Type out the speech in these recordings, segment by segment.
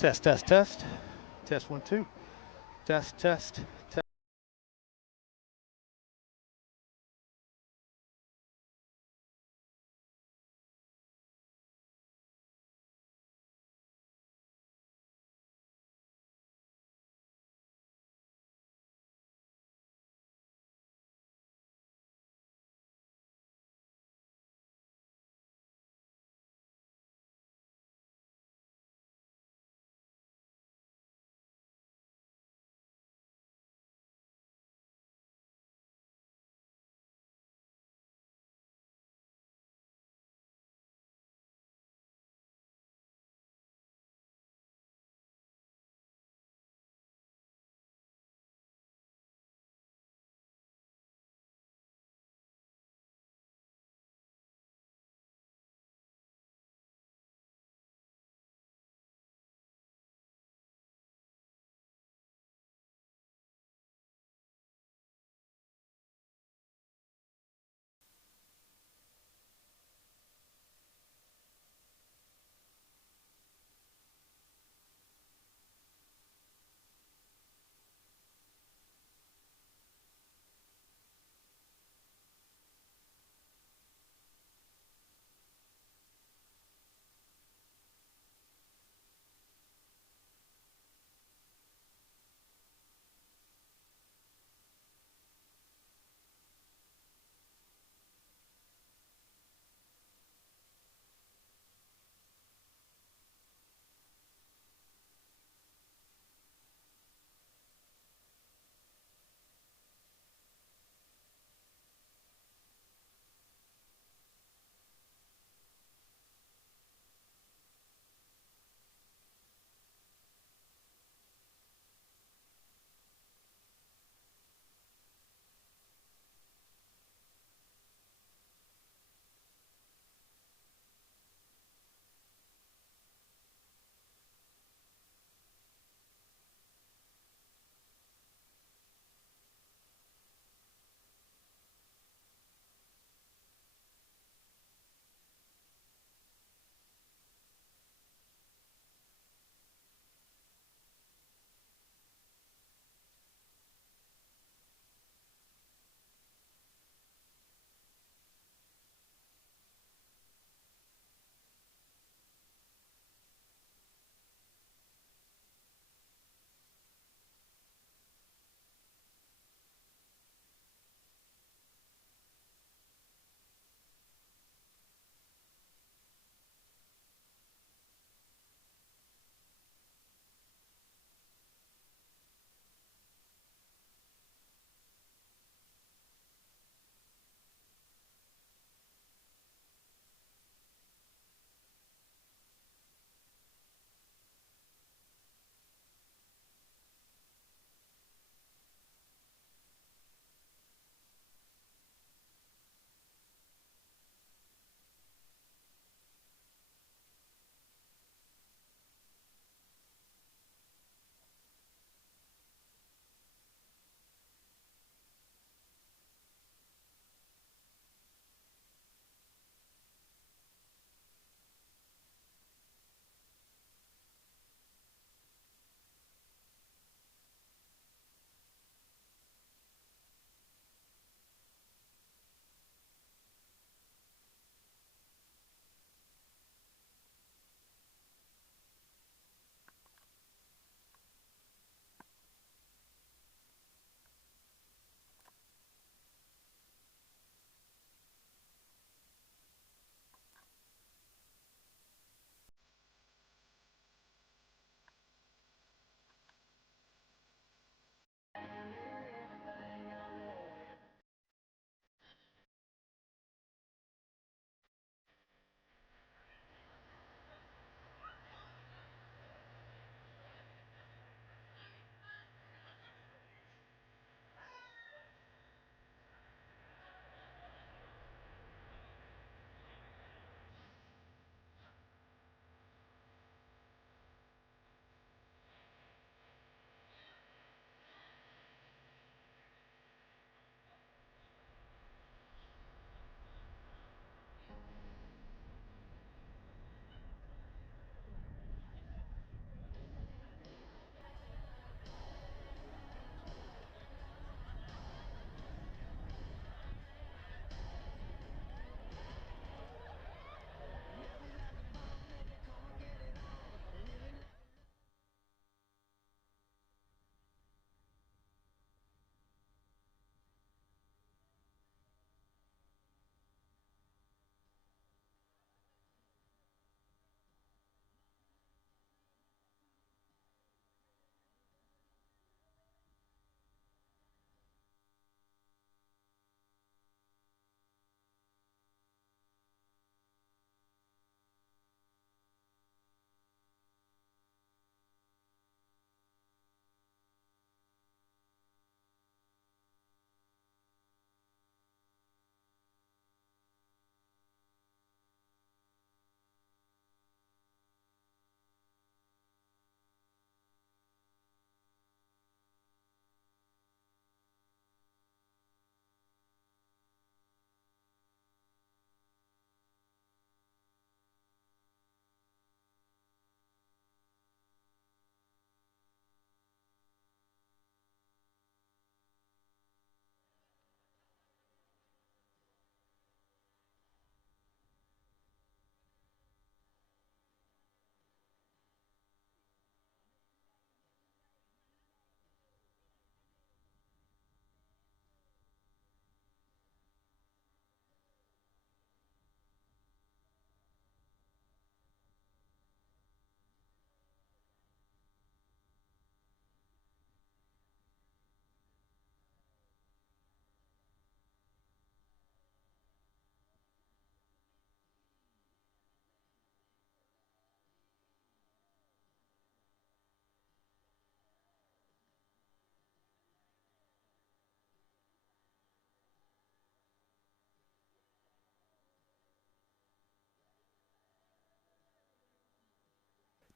Test, test, test. Test 1, 2. Test, test, test.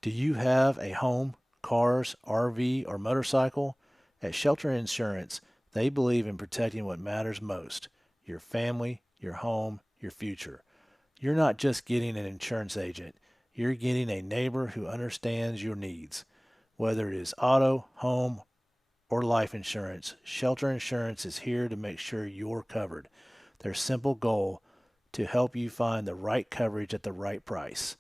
Do you have a home, cars, RV, or motorcycle? At Shelter Insurance, they believe in protecting what matters most: your family, your home, your future. You're not just getting an insurance agent, you're getting a neighbor who understands your needs. Whether it is auto, home, or life insurance, Shelter Insurance is here to make sure you're covered. Their simple goal: to help you find the right coverage at the right price.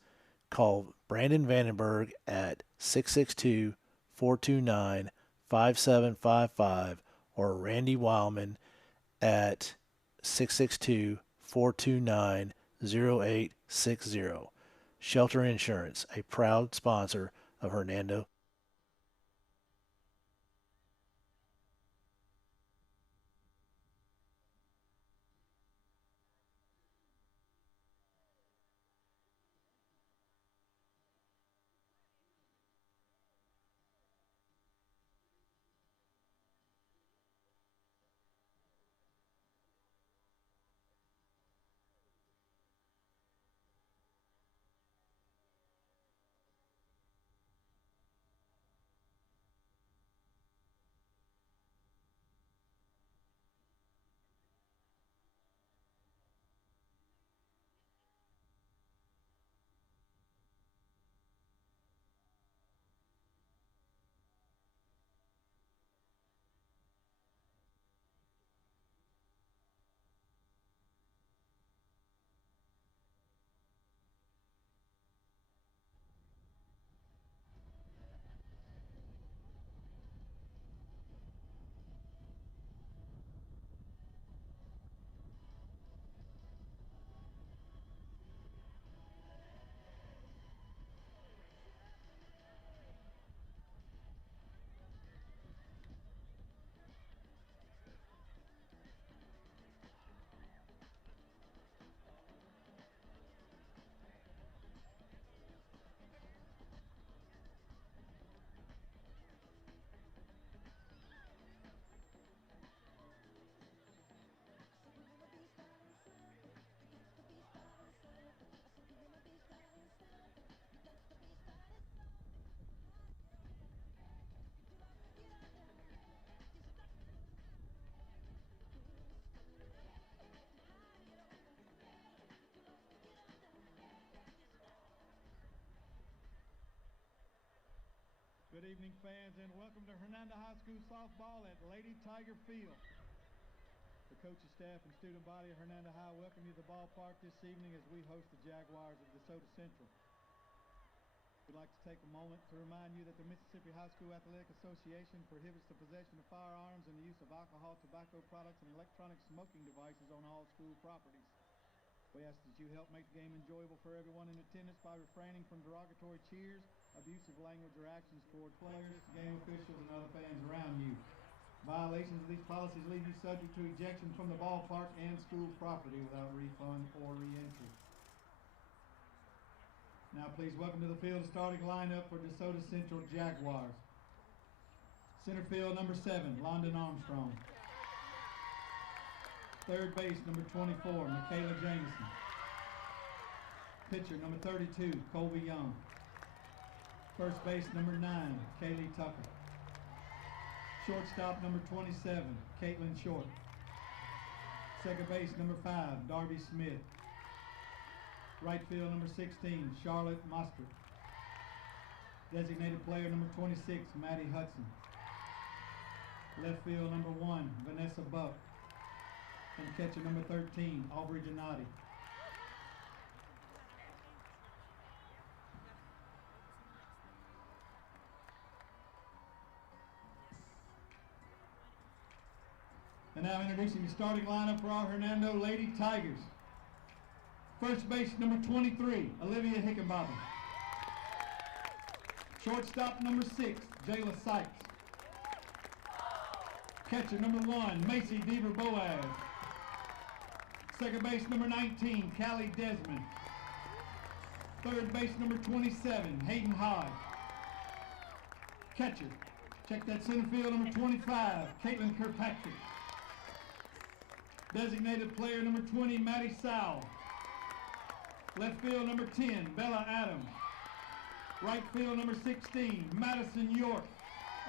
Call Brandon Vandenberg at 662-429-5755 or Randy Wildman at 662-429-0860. Shelter Insurance, a proud sponsor of Hernando. Good evening, fans, and welcome to Hernando High School softball at Lady Tiger Field. The coaching staff and student body of Hernando High welcome you to the ballpark this evening as we host the Jaguars of Desoto Central. We'd like to take a moment to remind you that the Mississippi High School Athletic Association prohibits the possession of firearms and the use of alcohol, tobacco products, and electronic smoking devices on all school properties. We ask that you help make the game enjoyable for everyone in attendance by refraining from derogatory cheers, abusive language, or actions toward players, game officials, and other fans around you. Violations of these policies leave you subject to ejection from the ballpark and school property without refund or re-entry. Now please welcome to the field the starting lineup for DeSoto Central Jaguars. Center field, number 7, London Armstrong. Third base, number 24, Michaela Jameson. Pitcher, number 32, Colby Young. First base, number 9, Kaylee Tucker. Shortstop, number 27, Caitlin Short. Second base, number 5, Darby Smith. Right field, number 16, Charlotte Mostert. Designated player, number 26, Maddie Hudson. Left field, number 1, Vanessa Buck. And catcher, number 13, Aubrey Gennady. And now introducing the starting lineup for our Hernando Lady Tigers. First base, number 23, Olivia Hickenbottom. Shortstop, number 6, Jayla Sykes. Catcher, number 1, Macy Deaver Boaz. Second base, number 19, Callie Desmond. Third base, number 27, Hayden Hodge. Catcher, check that center field, number 25, Caitlin Kirkpatrick. Designated player, number 20, Maddie Sowell. Left field, number 10, Bella Adams. Right field, number 16, Madison York.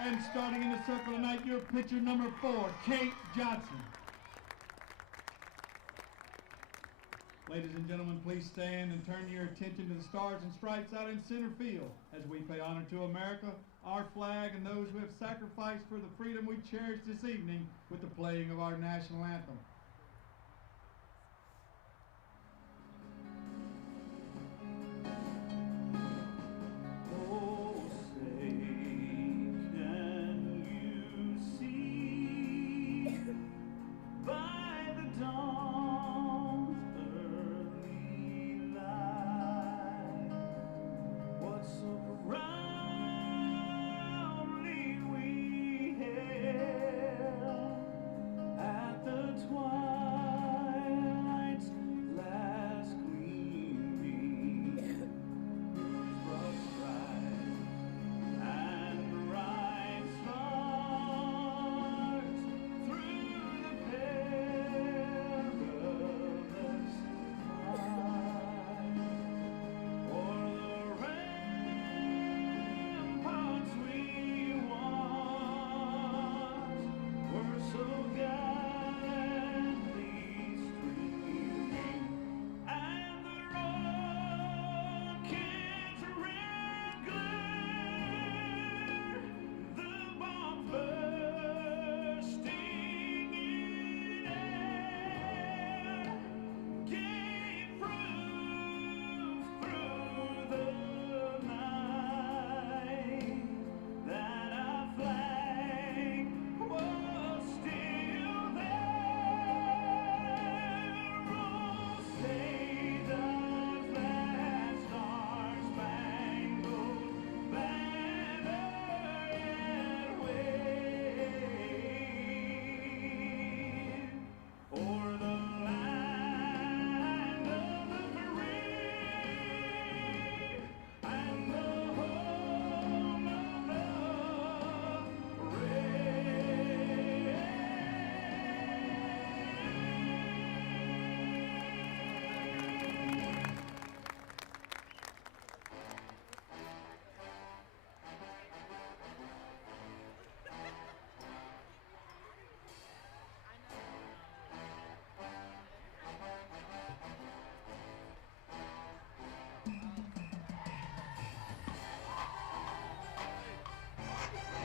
And starting in the circle tonight, your pitcher, number 4, Kate Johnson. Ladies and gentlemen, please stand and turn your attention to the stars and stripes out in center field as we pay honor to America, our flag, and those who have sacrificed for the freedom we cherish this evening with the playing of our national anthem.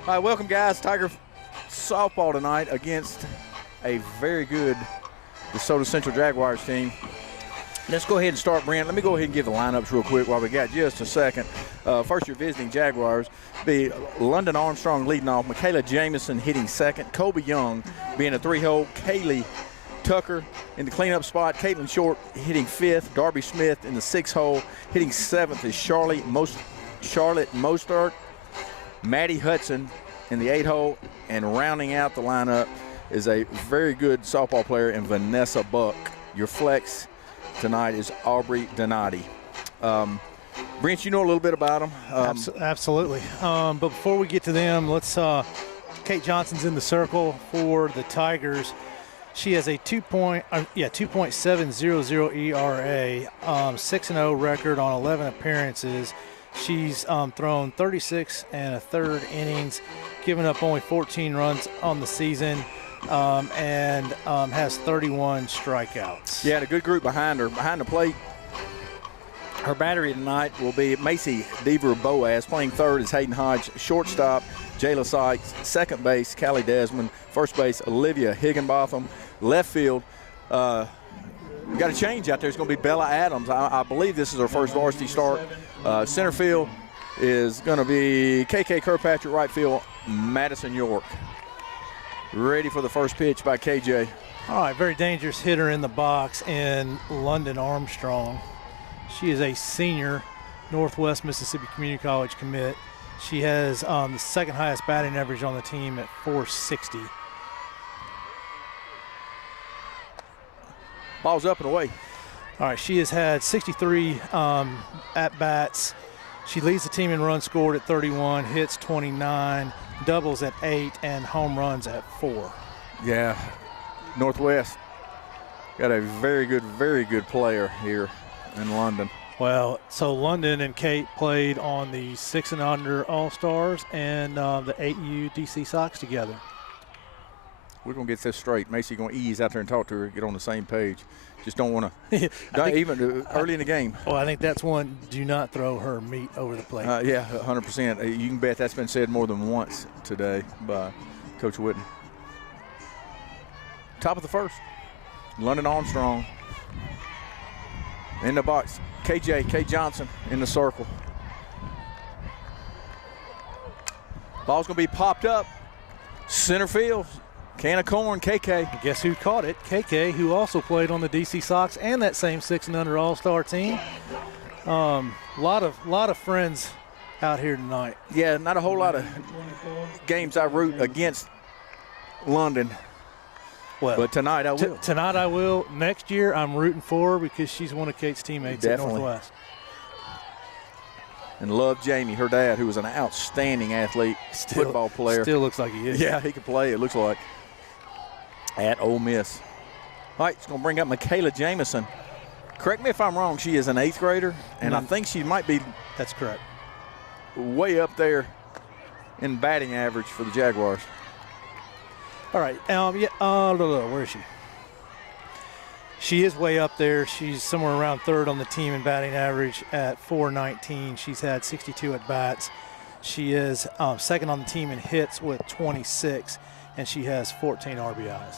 All right, welcome, guys. Tiger softball tonight against a very good Desoto Central Jaguars team. Let's go ahead and start, Brent. Let me go ahead and give the lineups real quick while we got just a second. First, your visiting Jaguars be London Armstrong leading off, Michaela Jamison hitting second, Kobe Young being a 3-hole, Kaylee Tucker in the cleanup spot, Caitlin Short hitting 5th, Darby Smith in the 6-hole, hitting 7th is Charlotte Mostert, Maddie Hudson in the 8-hole, and rounding out the lineup is a very good softball player in Vanessa Buck. Your flex tonight is Aubrey Donati. Brent, you know a little bit about them. Absolutely. But before we get to them, let's Kate Johnson's in the circle for the Tigers. She has a 2.700 ERA, 6-0 record on 11 appearances. She's thrown 36 1/3 innings, giving up only 14 runs on the season, and has 31 strikeouts. Yeah, and a good group behind her. Behind the plate, her battery tonight will be Macy Deaver Boaz. Playing third is Hayden Hodge. Shortstop, Jayla Sykes. Second base, Callie Desmond. First base, Olivia Higginbotham. Left field, we got a change out there. It's going to be Bella Adams. I believe this is her first varsity start. Center field is going to be KK Kirkpatrick. Right field, Madison York. Ready for the first pitch by KJ. All right, very dangerous hitter in the box in London Armstrong. She is a senior, Northwest Mississippi Community College commit. She has the second highest batting average on the team at .460. Ball's up and away. All right, she has had 63 at-bats. She leads the team in runs scored at 31, hits 29, doubles at 8, and home runs at 4. Yeah, Northwest got a very good player here in London. Well, so London and Kate played on the 6 and under All-Stars and the 8U DC Sox together. We're going to get this straight. Macy going to ease out there and talk to her, get on the same page. Just don't want to, even early in the game. Well, I think that's one, do not throw her meat over the plate. Yeah, 100%. You can bet that's been said more than once today by Coach Whitten. Top of the first. London Armstrong in the box. Kate Johnson in the circle. Ball's going to be popped up. Center field. Can of corn, KK. And guess who caught it? KK, who also played on the DC Sox and that same 6 and under All-Star team. Lot of friends out here tonight. Yeah, not a whole lot of games I root against London. Well, but tonight I will. Tonight I will. Next year I'm rooting for her because she's one of Kate's teammates at Northwest. And love Jamie, her dad, who was an outstanding athlete, football player. Still looks like he is. Yeah, he can play, it looks like, at Ole Miss. All right, it's going to bring up Michaela Jamison. Correct me if I'm wrong, she is an 8th grader, and I think she might be. That's correct. Way up there in batting average for the Jaguars. All right, where is she? She is way up there. She's somewhere around 3rd on the team in batting average at .419. She's had 62 at-bats. She is 2nd on the team in hits with 26, and she has 14 RBIs.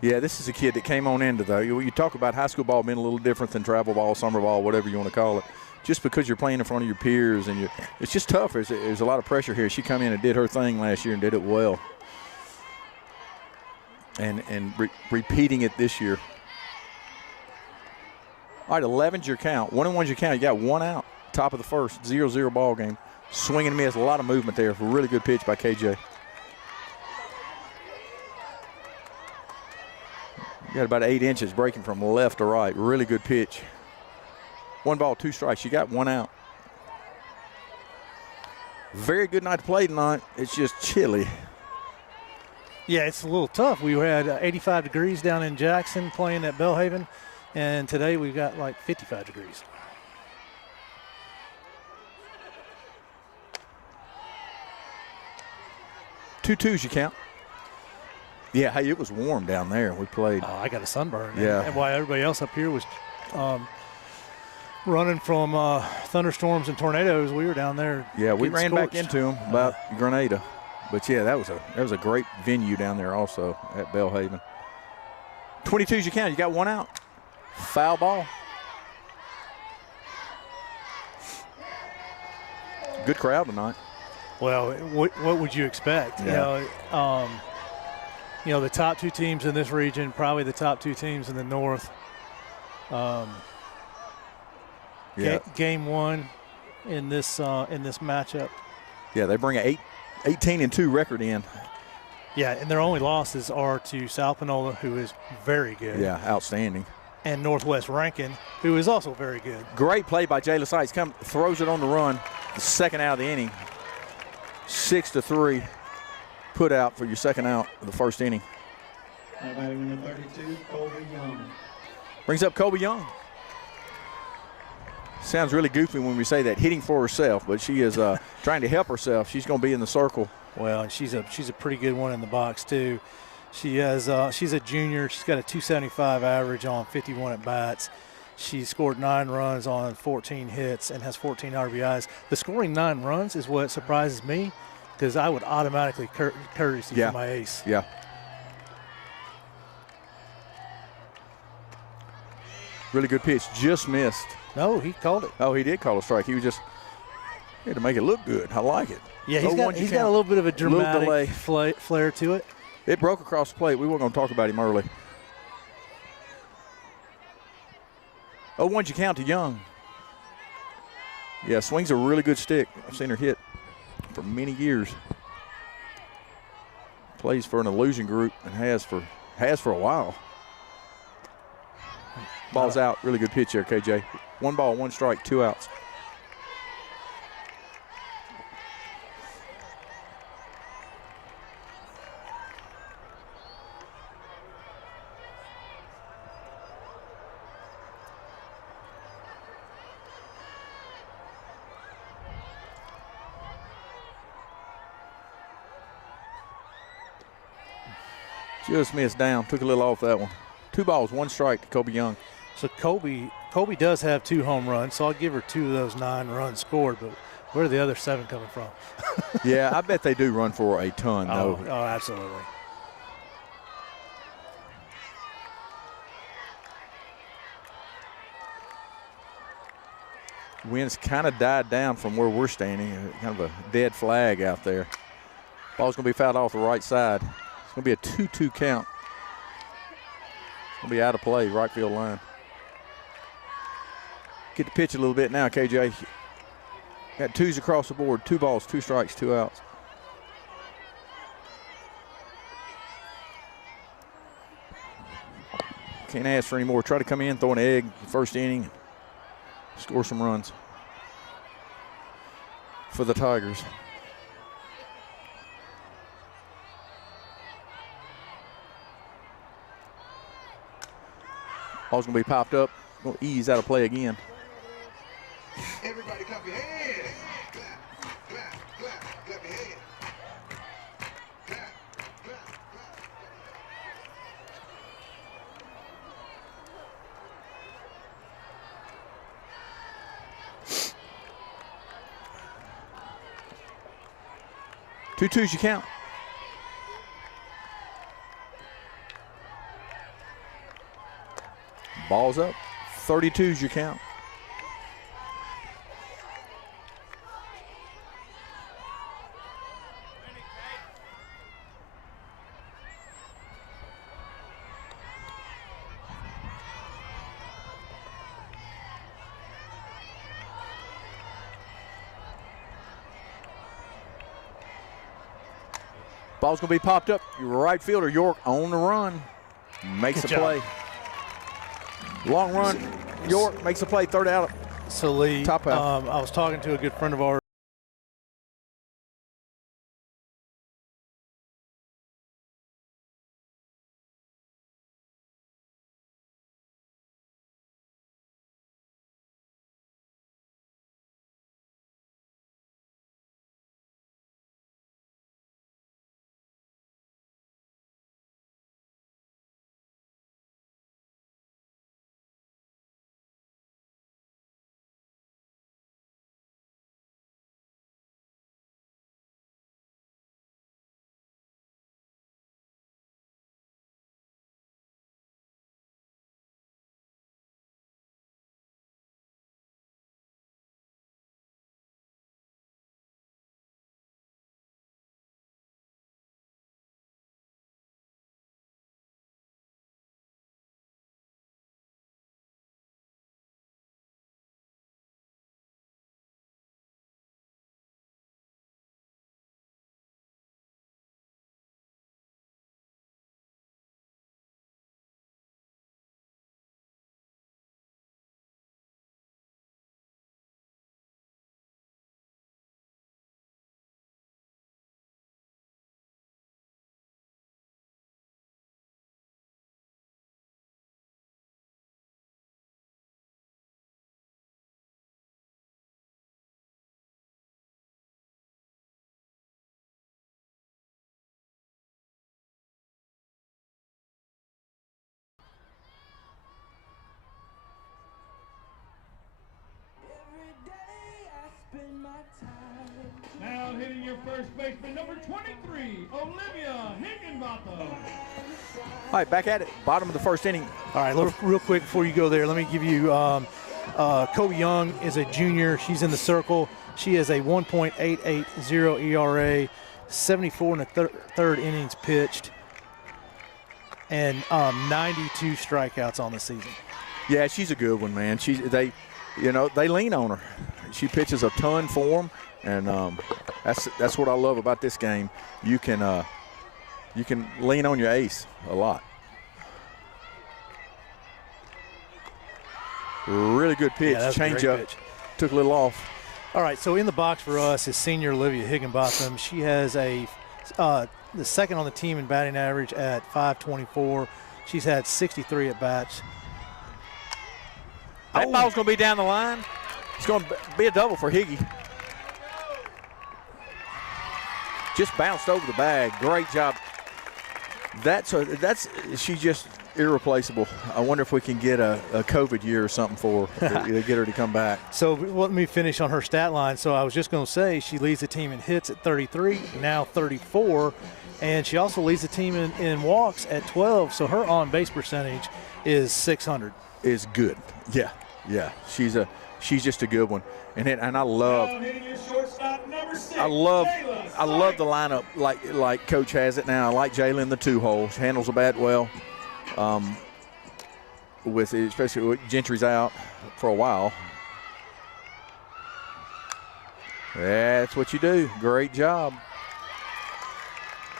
Yeah, this is a kid that came on into, though. You talk about high school ball being a little different than travel ball, summer ball, whatever you want to call it. Just because you're playing in front of your peers, and it's just tough. There's a lot of pressure here. She come in and did her thing last year and did it well. And repeating it this year. All right, 11's your count. 1-and-1's your count. You got 1 out. Top of the first, 0-0 ball game. Swing and miss. A lot of movement there. A really good pitch by KJ. You got about 8 inches breaking from left to right. Really good pitch. 1 ball, 2 strikes. You got 1 out. Very good night to play tonight. It's just chilly. Yeah, it's a little tough. We had 85 degrees down in Jackson playing at Belhaven, and today we've got like 55 degrees. Two twos you count. Yeah, hey, it was warm down there. We played. I got a sunburn. Yeah. And while everybody else up here was running from thunderstorms and tornadoes, we were down there. Yeah, we ran scorched. back into them about Grenada. But, yeah, that was a great venue down there also at Belhaven. 22s you count. You got 1 out. Foul ball. Good crowd tonight. Well, what would you expect? Yeah. The top 2 teams in this region, probably the top 2 teams in the North. Game 1 in this matchup. Yeah, they bring a 18-2 record in. Yeah, and their only losses are to South Panola, who is very good. Yeah, outstanding. And Northwest Rankin, who is also very good. Great play by Jayla Sykes. Throws it on the run, the 2nd out of the inning. 6-3 put out for your 2nd out of the 1st inning. Batting number 32, Colby Young. Brings up Colby Young. Sounds really goofy when we say that, hitting for herself, but she is trying to help herself. She's going to be in the circle. Well, and she's a pretty good one in the box too. She's a junior. She's got a .275 average on 51 at bats. She scored 9 runs on 14 hits and has 14 RBIs. The scoring 9 runs is what surprises me, because I would automatically courtesy for my ace. Yeah. Really good pitch. Just missed. No, he called it. Oh, he did call a strike. He had to make it look good. I like it. Yeah, he's got a little bit of a dramatic flair to it. It broke across the plate. We weren't going to talk about him early. 0-1 you count to Young. Yeah, swings a really good stick. I've seen her hit for many years. Plays for an Illusion group and has for a while. Ball's out. Really good pitch there, KJ. 1 ball, 1 strike, 2 outs. Just missed down. Took a little off that one. 2 balls, 1 strike to Kobe Young. So Kobe does have 2 home runs, so I'll give her 2 of those 9 runs scored, but where are the other 7 coming from? Yeah, I bet they do run for a ton, though. Oh, absolutely. Wind's kind of died down from where we're standing. Kind of a dead flag out there. Ball's going to be fouled off the right side. It's going to be a 2-2 count. It's going to be out of play, right field line. Get the pitch a little bit now, KJ. Got 2s across the board. 2 balls, 2 strikes, 2 outs. Can't ask for any more. Try to come in, throw an egg first inning, score some runs for the Tigers. Ball's going to be popped up. Going to ease out of play again. Everybody clap your hands. Clap, clap, clap, clap your hands. Clap, clap, clap. 2-2's you count. Ball's up. 32's your count. Ball's going to be popped up. Your right fielder, York, on the run. Makes a play. Long run. York makes a play. 3rd out. So, Lee, Top out. I was talking to a good friend of ours. Now hitting your first baseman, number 23, Olivia Higginbotham. All right, back at it. Bottom of the 1st inning. All right, real quick before you go there, let me give you Kobe Young is a junior. She's in the circle. She has a 1.880 ERA, 74 in the 3rd innings pitched, and 92 strikeouts on the season. Yeah, she's a good one, man. They lean on her. She pitches a ton for them, and that's what I love about this game. You can lean on your ace a lot. Really good pitch. Yeah, change up. pitch. Took a little off. All right, so in the box for us is senior Olivia Higginbotham. She has the 2nd on the team in batting average at .524. She's had 63 at bats. That ball's going to be down the line. It's going to be a double for Higgy. Just bounced over the bag. Great job she's just irreplaceable. I wonder if we can get a COVID year or something for her to get her to come back. So let me finish on her stat line. So I was just going to say she leads the team in hits at 33, now 34, and she also leads the team in walks at 12. So her on-base percentage is .600. Is good. Yeah. She's just a good one. And I love the lineup like Coach has it now. I like Jayla in the 2-hole. She handles the bat well. Especially with Gentry's out for a while. That's what you do. Great job.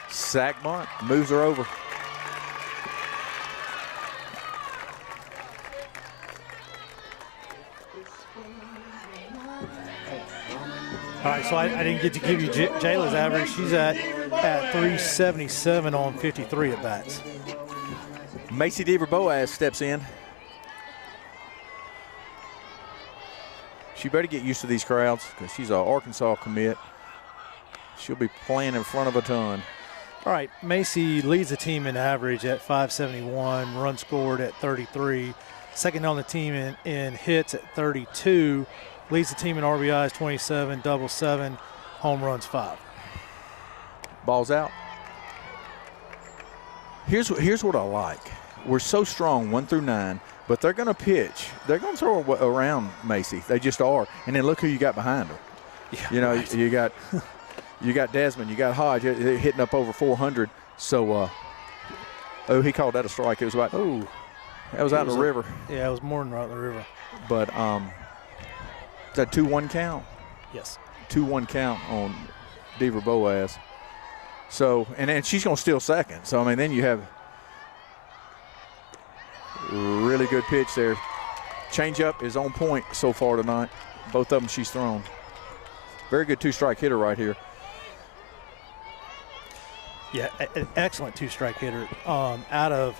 Sack bunt, moves her over. All right, so I didn't get to give you Jayla's average. She's at 377 on 53 at bats. Macy Deaver-Boaz steps in. She better get used to these crowds because she's an Arkansas commit. She'll be playing in front of a ton. All right, Macy leads the team in average at 571, run scored at 33, second on the team in hits at 32, leads the team in RBIs 27, double 7, home runs 5. Ball's out. Here's what I like. We're so strong 1 through 9, but they're going to pitch. They're going to throw around Macy. They just are. And then look who you got behind her. Yeah, you know, right. you got Desmond, you got Hodge hitting up over 400. So, he called that a strike. It was about, that was out in the river. Yeah, it was more than right in the river. But it's a 2-1 count. Yes. 2-1 count on Deaver-Boaz. So, and then she's going to steal second. So, I mean, then you have really good pitch there. Changeup is on point so far tonight. Both of them she's thrown. Very good 2-strike hitter right here. Yeah, an excellent 2-strike hitter. Out of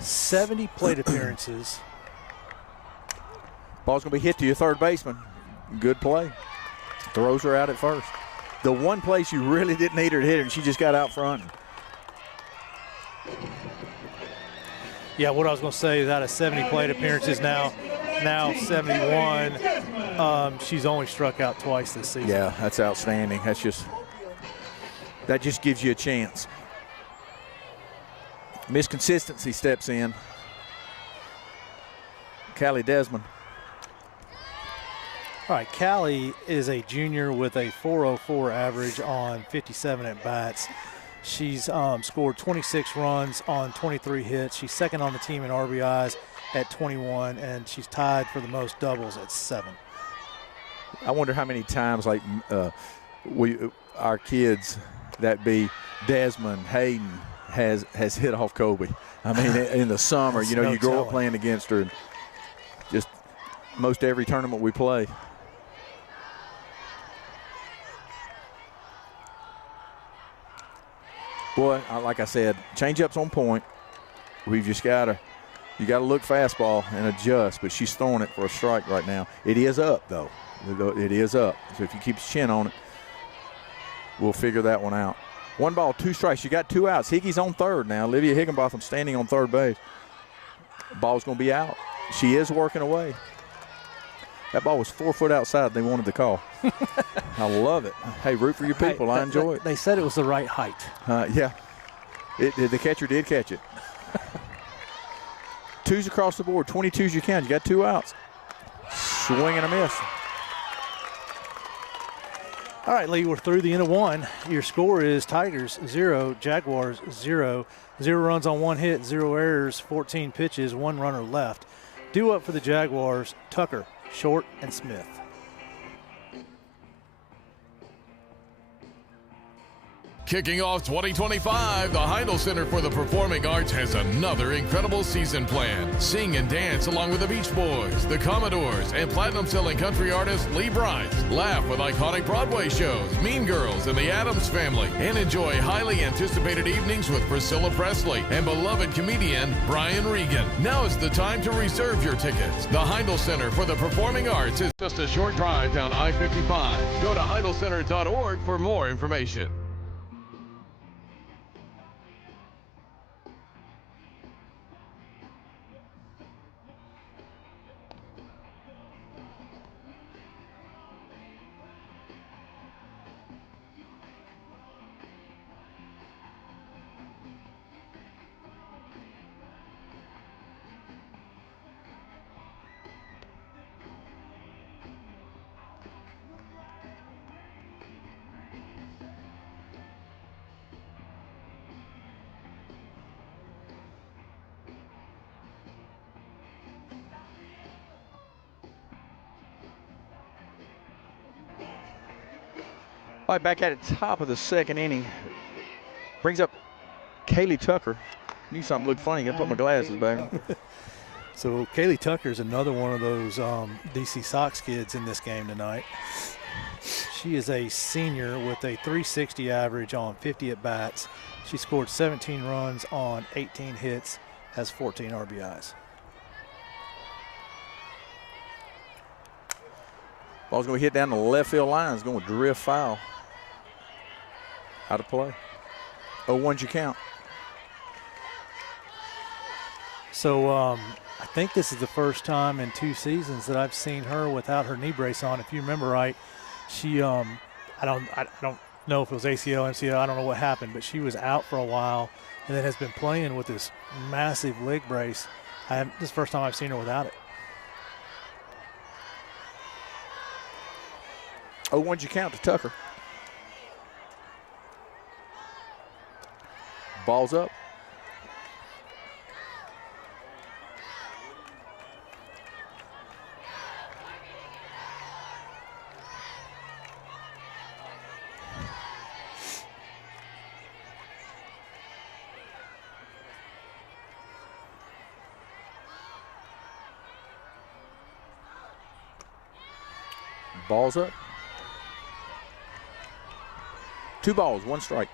70 plate appearances. Ball's going to be hit to your third baseman. Good play. Throws her out at first. The one place you really didn't need her to hit her, and she just got out front. Yeah, what I was going to say is out of 70 plate appearances now 71. She's only struck out twice this season. Yeah, that's outstanding. That just gives you a chance. Miss Consistency steps in. Callie Desmond. All right, Callie is a junior with a 404 average on 57 at bats. She's scored 26 runs on 23 hits. She's second on the team in RBIs at 21, and she's tied for the most doubles at 7. I wonder how many times, like, our kids, that be Desmond, Hayden, has hit off Kobe. I mean, in the summer, you know, you grow up playing against her. And just most every tournament we play. Boy, like I said, changeup's on point. We've just got to, you got to look fastball and adjust, but she's throwing it for a strike right now. It is up, though. It is up. So if you keep your chin on it, we'll figure that one out. 1 ball, 2 strikes. You got 2 outs. Hickey's on third now. Olivia Higginbotham standing on third base. Ball's going to be out. She is working away. That ball was 4 foot outside. They wanted the call. I love it. Hey, root for your people. I enjoy it. They said it was the right height. Yeah. The catcher did catch it. 2s across the board. 22s you count. You got 2 outs. Swing and a miss. All right, Lee, we're through the end of 1. Your score is Tigers 0, Jaguars 0. 0 runs on 1 hit, 0 errors, 14 pitches, 1 runner left. Due up for the Jaguars, Tucker, Short, and Smith. Kicking off 2025, the Heindel Center for the Performing Arts has another incredible season planned. Sing and dance along with the Beach Boys, the Commodores, and platinum-selling country artist Lee Brice. Laugh with iconic Broadway shows, Mean Girls, and the Addams Family. And enjoy highly anticipated evenings with Priscilla Presley and beloved comedian Brian Regan. Now is the time to reserve your tickets. The Heindel Center for the Performing Arts is just a short drive down I-55. Go to heidelcenter.org for more information. All right, back at the top of the second inning. Brings up Kaylee Tucker. Knew something looked funny. I put my glasses back. So Kaylee Tucker is another one of those DC Sox kids in this game tonight. She is a senior with a 360 average on 50 at-bats. She scored 17 runs on 18 hits, has 14 RBIs. Ball's going to hit down the left field line. It's going to drift foul. Out of play. 0-1's your count. So I think this is the first time in 2 seasons that I've seen her without her knee brace on. If you remember right, she I don't know if it was ACL, MCL, I don't know what happened, but she was out for a while and then has been playing with this massive leg brace. This is the first time I've seen her without it. 0-1's your count to Tucker. Ball's up. Ball's up. 2 balls, 1 strike.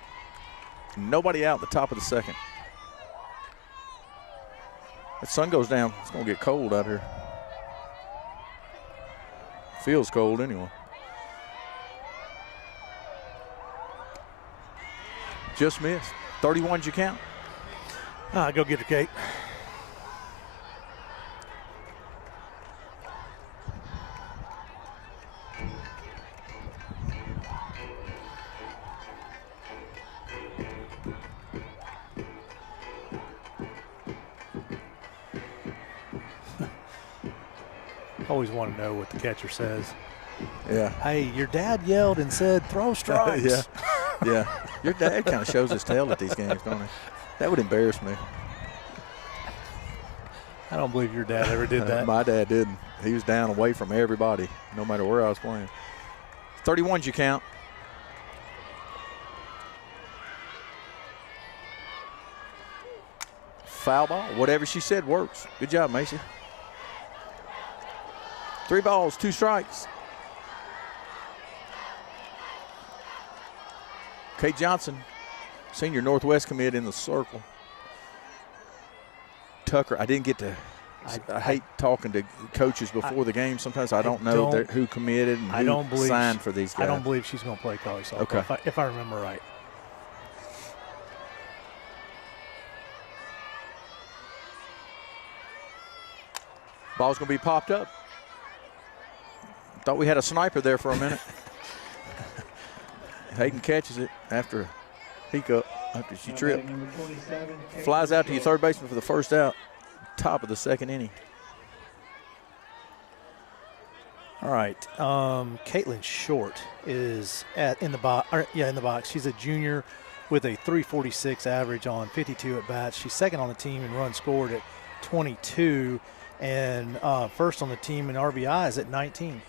Nobody out at the top of the second. The sun goes down. It's going to get cold out here. Feels cold anyway. Just missed. 31's your count. Go get her, Kate. Always want to know what the catcher says. Yeah. Hey, your dad yelled and said, throw strikes. Yeah. Yeah. Your dad kind of shows his tail at these games, don't he? That would embarrass me. I don't believe your dad ever did that. My dad didn't. He was down away from everybody, no matter where I was playing. 31's your count. Foul ball. Whatever she said works. Good job, Macy. 3 balls, 2 strikes. Kate Johnson, senior Northwest commit in the circle. Tucker, I didn't get to. I hate talking to coaches before the game. Sometimes I don't know who committed and who signed for these guys. I don't believe she's going to play college softball, okay. if I remember right. Ball's going to be popped up. Thought we had a sniper there for a minute. Hayden catches it after a hiccup, after she tripped. Flies out to your third baseman for the first out. Top of the second inning. All right, Caitlin Short is in the box. She's a junior with a 346 average on 52 at bats. She's second on the team in runs scored at 22, and first on the team in RBIs at 19.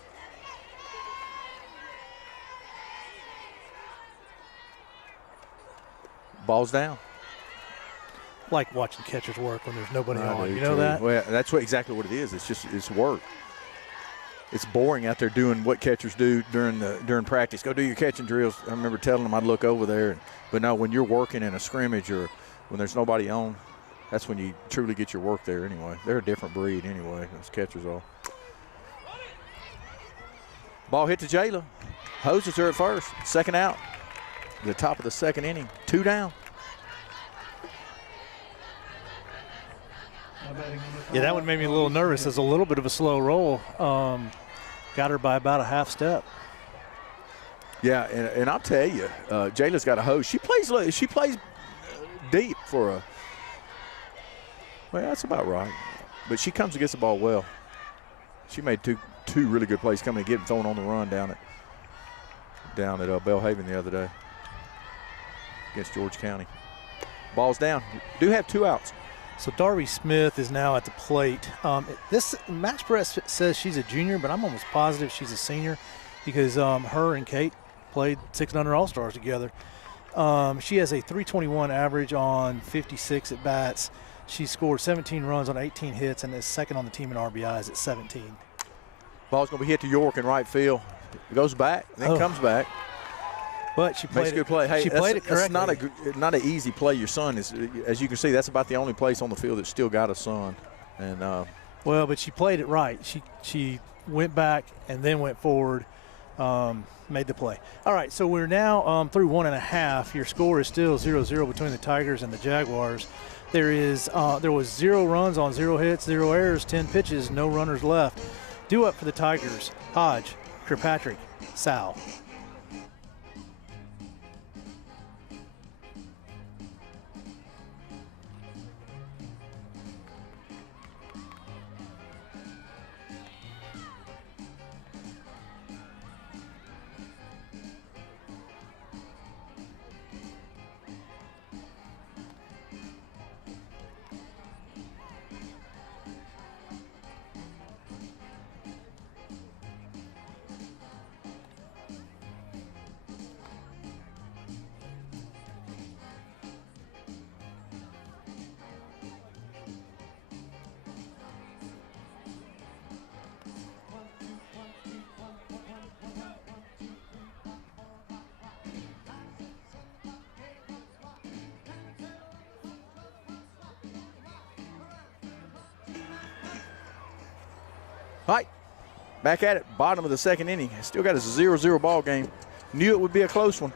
Ball's down. Like watching catchers work when there's nobody on. You know too. that? Well, that's exactly what it is. It's work. It's boring out there doing what catchers do during practice. Go do your catching drills. I remember telling them I'd look over there, but no, when you're working in a scrimmage or when there's nobody on, that's when you truly get your work there. Anyway, they're a different breed anyway. Those catchers are. Ball hit to Jayla. Hoses her at first. Second out. The top of the second inning. 2 down. Yeah, that one made me a little nervous. It's a little bit of a slow roll. Got her by about a half step. Yeah, and I'll tell you, Jayla's got a hose. She plays deep for a. Well, that's about right. But she comes and gets the ball well. She made two really good plays coming and getting thrown on the run down at Belhaven the other day against George County. Ball's down. Do have 2 outs. So Darby Smith is now at the plate. This Max Brett says she's a junior, but I'm almost positive she's a senior because her and Kate played 600 All-Stars together. She has a 321 average on 56 at bats. She scored 17 runs on 18 hits and is second on the team in RBIs at 17. Ball's going to be hit to York in right field. It goes back, then comes back. But she played Makes a good play. Hey, she played it correctly. That's not an easy play. Your son is, as you can see, that's about the only place on the field that's still got a son. And well, but she played it right. She went back and then went forward, made the play. All right, so we're now through 1.5. Your score is still 0-0 between the Tigers and the Jaguars. There was 0 runs on 0 hits, 0 errors, 10 pitches, no runners left. Due up for the Tigers: Hodge, Kirkpatrick, Sal. All right, back at it, bottom of the second inning. Still got a 0-0 ball game. Knew it would be a close one.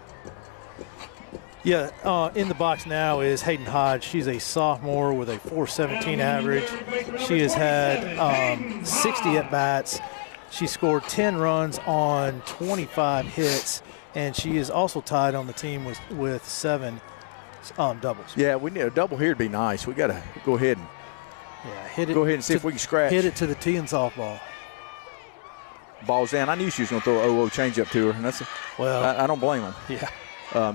Yeah, in the box now is Hayden Hodge. She's a sophomore with a 417 average. She has had 60 at-bats. She scored 10 runs on 25 hits, and she is also tied on the team with 7 doubles. Yeah, we need a double here to be nice. We got to go ahead and go ahead and see if we can scratch. Hit it to the tee in softball. Ball's down. I knew she was going to throw an 0-0 changeup to her, and that's I don't blame them. Yeah.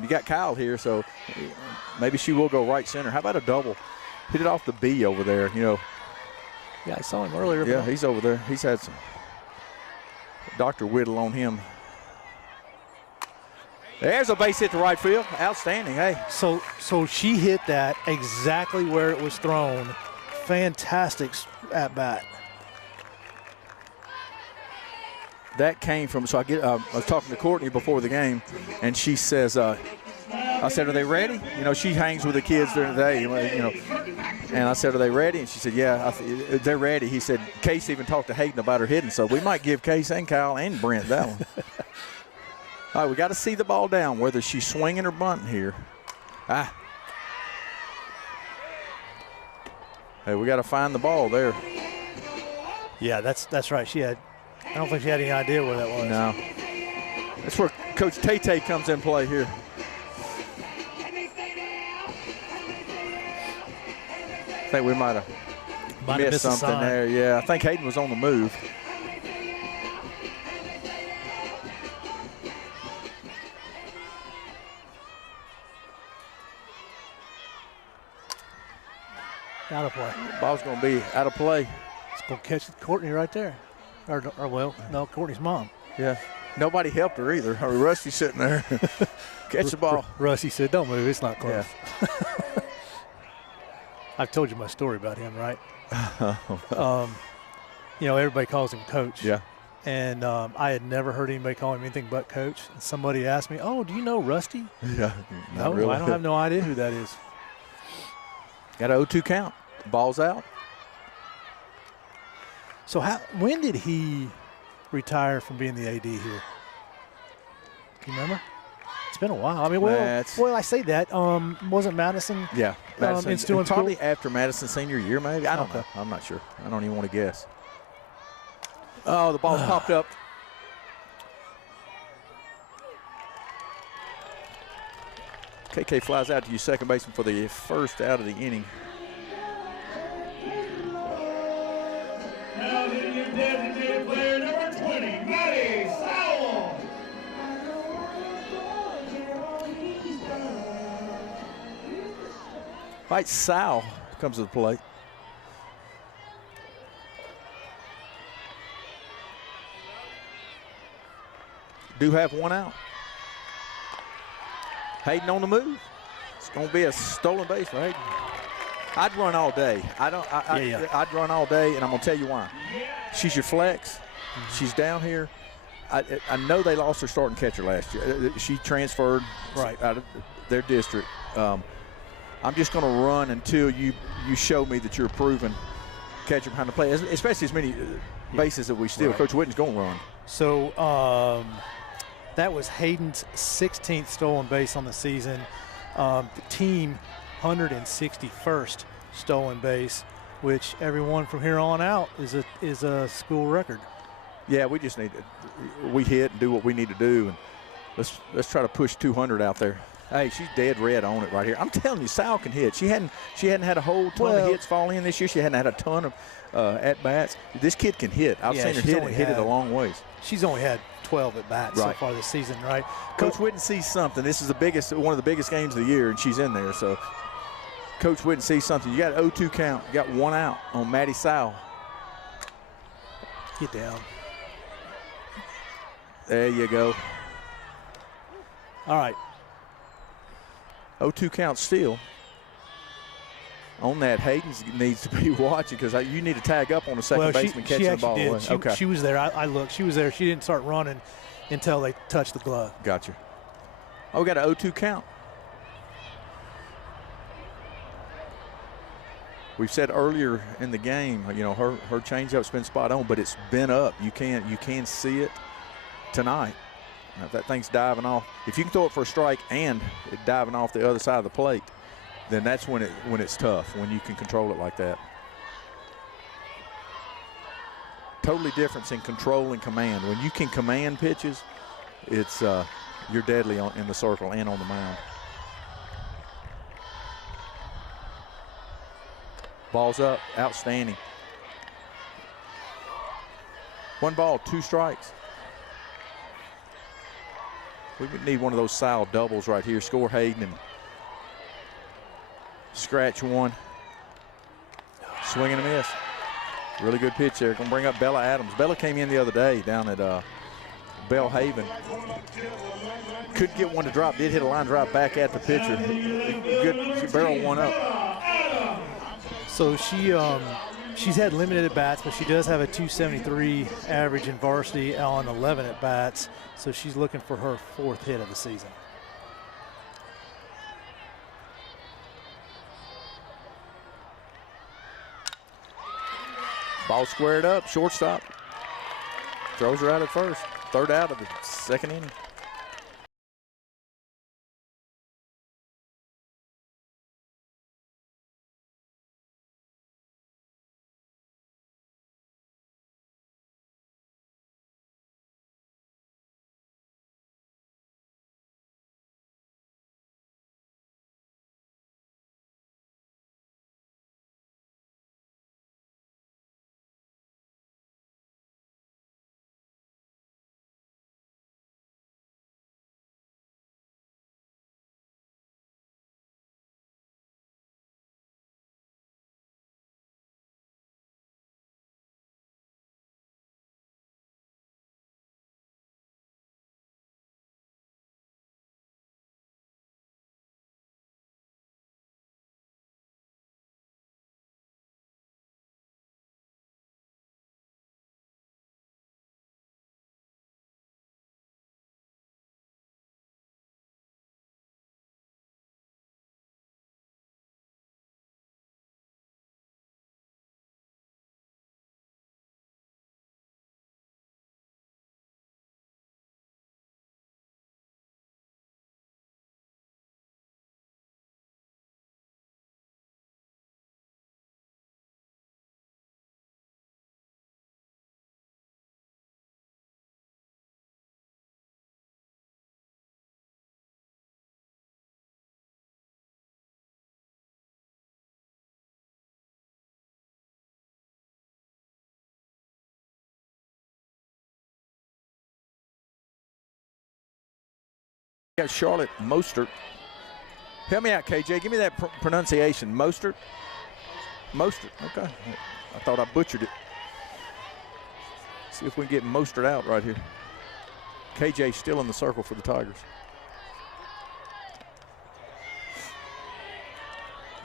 You got Kyle here, so maybe she will go right center. How about a double? Hit it off the B over there, you know. Yeah, I saw him earlier. Yeah, he's over there. He's had some Dr. Whittle on him. There's a base hit to right field. Outstanding, hey. So she hit that exactly where it was thrown. Fantastic at bat. That came from, so I was talking to Courtney before the game, and she says, I said, are they ready? You know, she hangs with the kids during the day, you know. And I said, are they ready? And she said, yeah, they're ready. He said, Case even talked to Hayden about her hitting, so we might give Case and Kyle and Brent that one. All right, we got to see the ball down, whether she's swinging or bunting here. Hey, we got to find the ball there. Yeah, that's right. I don't think she had any idea where that was. No. That's where Coach Tay comes in play here. I think we might have missed something there. Yeah, I think Hayden was on the move. Out of play. Ball's going to be out of play. It's going to catch Courtney right there. Or well, no, Courtney's mom. Yeah. Nobody helped her either. Rusty's sitting there. Catch the ball. Rusty said, don't move. It's not close. Yeah. I've told you my story about him, right? You know, everybody calls him Coach. Yeah. And I had never heard anybody call him anything but Coach. And somebody asked me, oh, do you know Rusty? Yeah. No, really. I don't have no idea who that is. Got an 0-2 count. Ball's out. So when did he retire from being the AD here? Do you remember? It's been a while. I mean, well, I say that. Wasn't Madison? Yeah, Madison. Still in probably school? After Madison's senior year, maybe. I don't know. I'm not sure. I don't even want to guess. Oh, the ball's popped up. KK flies out to you, second baseman, for the first out of the inning. Now hitting your designated player number 20, Maddie Sowell. Right, Sal comes to the plate. Do have one out. Hayden on the move. It's going to be a stolen base for Hayden. I'd run all day. I'd run all day, and I'm going to tell you why. She's your flex. She's down here. I know they lost their starting catcher last year. She transferred out of their district. I'm just going to run until you show me that you're a proven catcher behind the plate, especially as many bases that we steal. Coach Whitten's going to run. So that was Hayden's 16th stolen base on the season. The team 161st stolen base, which everyone from here on out is a school record. Yeah, we just need to hit and do what we need to do, and let's try to push 200 out there. Hey, she's dead red on it right here. I'm telling you, Sal can hit. She hadn't had a whole ton of hits fall in this year. She hadn't had a ton of at bats. This kid can hit. I've seen her hit it a long ways. She's only had 12 at bats so far this season, right? Coach Whitten sees something. This is one of the biggest games of the year, and she's in there. So Coach Whitten sees something. You got an 0-2 count. You got one out on Maddie Sal. Get down. There you go. All right. 0-2 count still. On that, Hayden needs to be watching because you need to tag up on the second baseman catching the ball away. She was there. I looked. She was there. She didn't start running until they touched the glove. Gotcha. Oh, we got an 0-2 count. We've said earlier in the game, you know, her changeup's been spot on, but it's been up. You can see it tonight. Now, if that thing's diving off, if you can throw it for a strike and it diving off the other side of the plate, then that's when it's tough, when you can control it like that. Totally difference in control and command. When you can command pitches, it's you're deadly in the circle and on the mound. Ball's up, outstanding. 1 ball, 2 strikes. We would need one of those Sal doubles right here. Score Hayden and scratch one. Swing and a miss. Really good pitch there. Going to bring up Bella Adams. Bella came in the other day down at Bellhaven. Couldn't get one to drop. Did hit a line drive back at the pitcher. Good. She barreled one up. So she's had limited at bats, but she does have a 273 average in varsity on 11 at bats. So she's looking for her 4th hit of the season. Ball squared up, shortstop. Throws her out at first. 3rd out of the 2nd inning. Got Charlotte Mostert. Help me out, KJ. Give me that pronunciation. Mostert? Mostert. Okay. I thought I butchered it. See if we can get Mostert out right here. KJ still in the circle for the Tigers.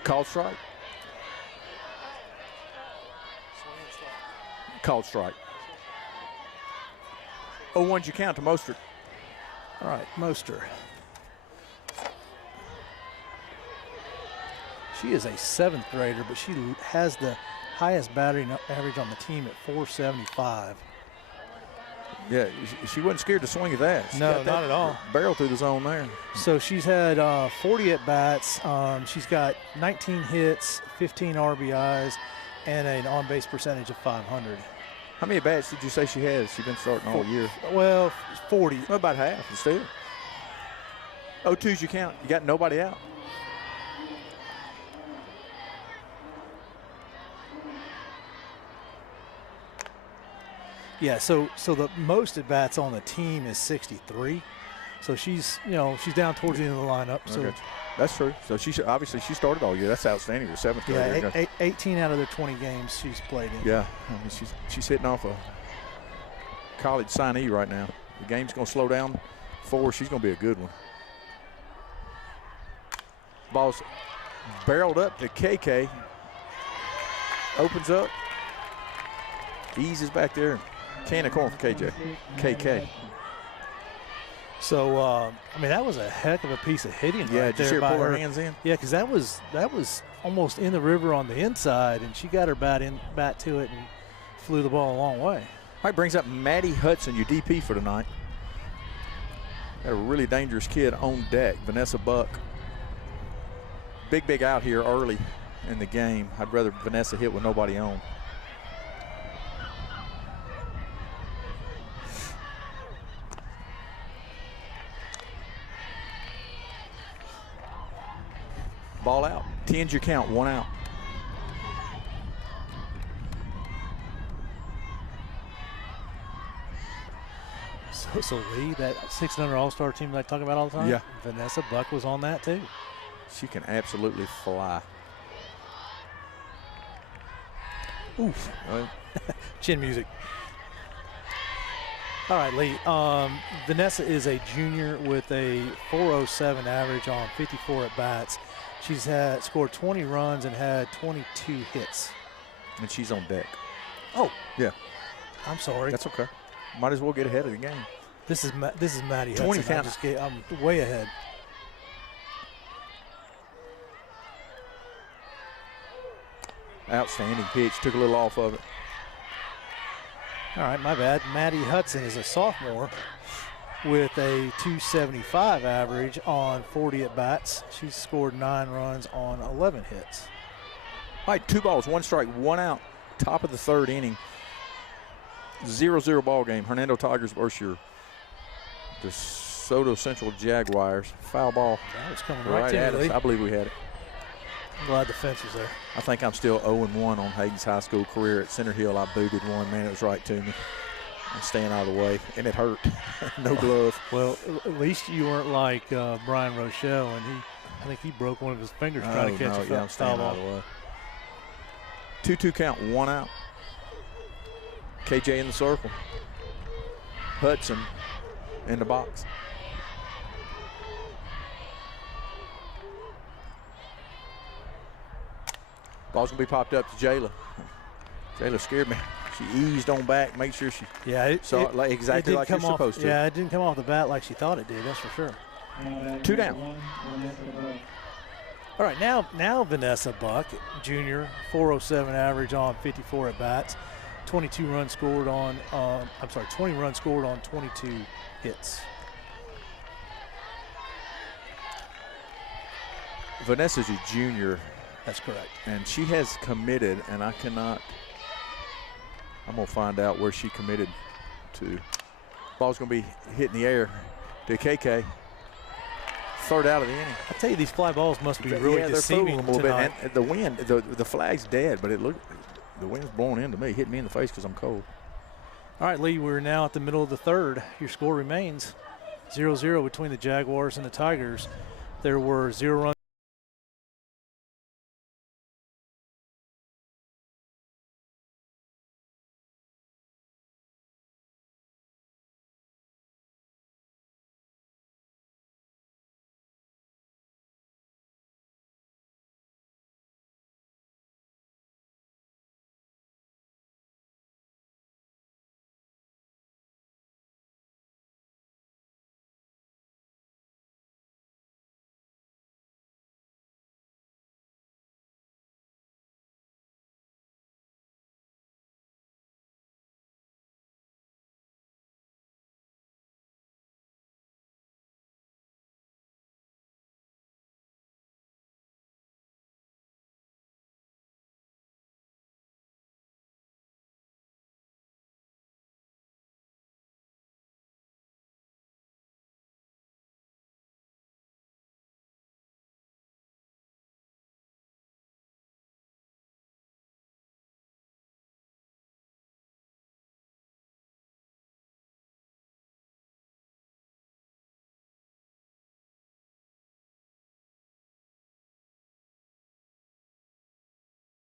Called strike. Called strike. 0-1's your count to Mostert. All right, Moster. She is a 7th grader, but she has the highest batting average on the team at 475. Yeah, she wasn't scared to swing at that. She No, got that not at all. Barrel through the zone there. So she's had 40 at-bats. She's got 19 hits, 15 RBIs, and an on-base percentage of 500. How many at-bats did you say she has? She's been starting all year. Well, 40. Well, about half still. 0-2's your count. You got nobody out. Yeah, so the most at-bats on the team is 63. So she's down towards the end of the lineup. So that's true. So obviously she started all year. That's outstanding. Her 7th grader. Yeah, 18 out of the 20 games she's played in. Yeah, I mean, she's hitting off a college signee right now. The game's going to slow down for her. She's going to be a good one. Ball's barreled up to KK. Opens up. Eases back there. Can of corn for KK. So, I mean, that was a heck of a piece of hitting Yeah, right did you there see her by pull her her. hands in? Yeah, because that was almost in the river on the inside, and she got her bat to it and flew the ball a long way. All right, brings up Maddie Hudson, your DP for tonight. Got a really dangerous kid on deck, Vanessa Buck. Big out here early in the game. I'd rather Vanessa hit with nobody on. Ball out. 10's your count, 1 out. So Lee, that 600 All-Star team that I talk about all the time, Yeah. Vanessa Buck was on that too. She can absolutely fly. Oof. Well, Chin music. All right, Lee. Vanessa is a junior with a 407 average on 54 at-bats. She's scored 20 runs and had 22 hits. and she's on deck. Oh. Yeah. I'm sorry. That's okay. Might as well get ahead of the game. This is Maddie 20 Hudson. I'm way ahead. Outstanding pitch. Took a little off of it. All right, my bad. Maddie Hudson is a sophomore with a 275 average on 40 at-bats. She's scored 9 runs on 11 hits. All right, 2 balls, 1 strike, 1 out. Top of the 3rd inning. 0-0 ball game. Hernando Tigers versus your DeSoto Central Jaguars. Foul ball. That was coming right at to us. me. I believe we had it. I'm glad the fence was there. I think I'm still 0-1 on Hayden's high school career. At Center Hill, I booted one. Man, it was right to me. I'm staying out of the way, and it hurt. No glove. Well, at least you weren't like Brian Rochelle, and I think he broke one of his fingers trying to catch a I'm staying foul out ball. of the way. 2-2 count, 1 out. KJ in the circle. Hudson in the box. Ball's going to be popped up to Jayla. Jayla scared me. She eased on back, make sure she saw it exactly like you're supposed to. Yeah, it didn't come off the bat like she thought it did, that's for sure. 2 down. All right, now Vanessa Buck, junior, 407 average on 54 at-bats, 20 runs scored on 22 hits. Vanessa's a junior. That's correct. And she has committed, and I'm going to find out where she committed to. Ball's going to be hit in the air to KK. 3rd out of the inning. I tell you, these fly balls must be really they're deceiving them a little tonight. bit. And the wind, the flag's dead, but the wind's blowing into me, hitting me in the face because I'm cold. All right, Lee, we're now at the middle of the 3rd. Your score remains 0-0 between the Jaguars and the Tigers. There were 0 runs.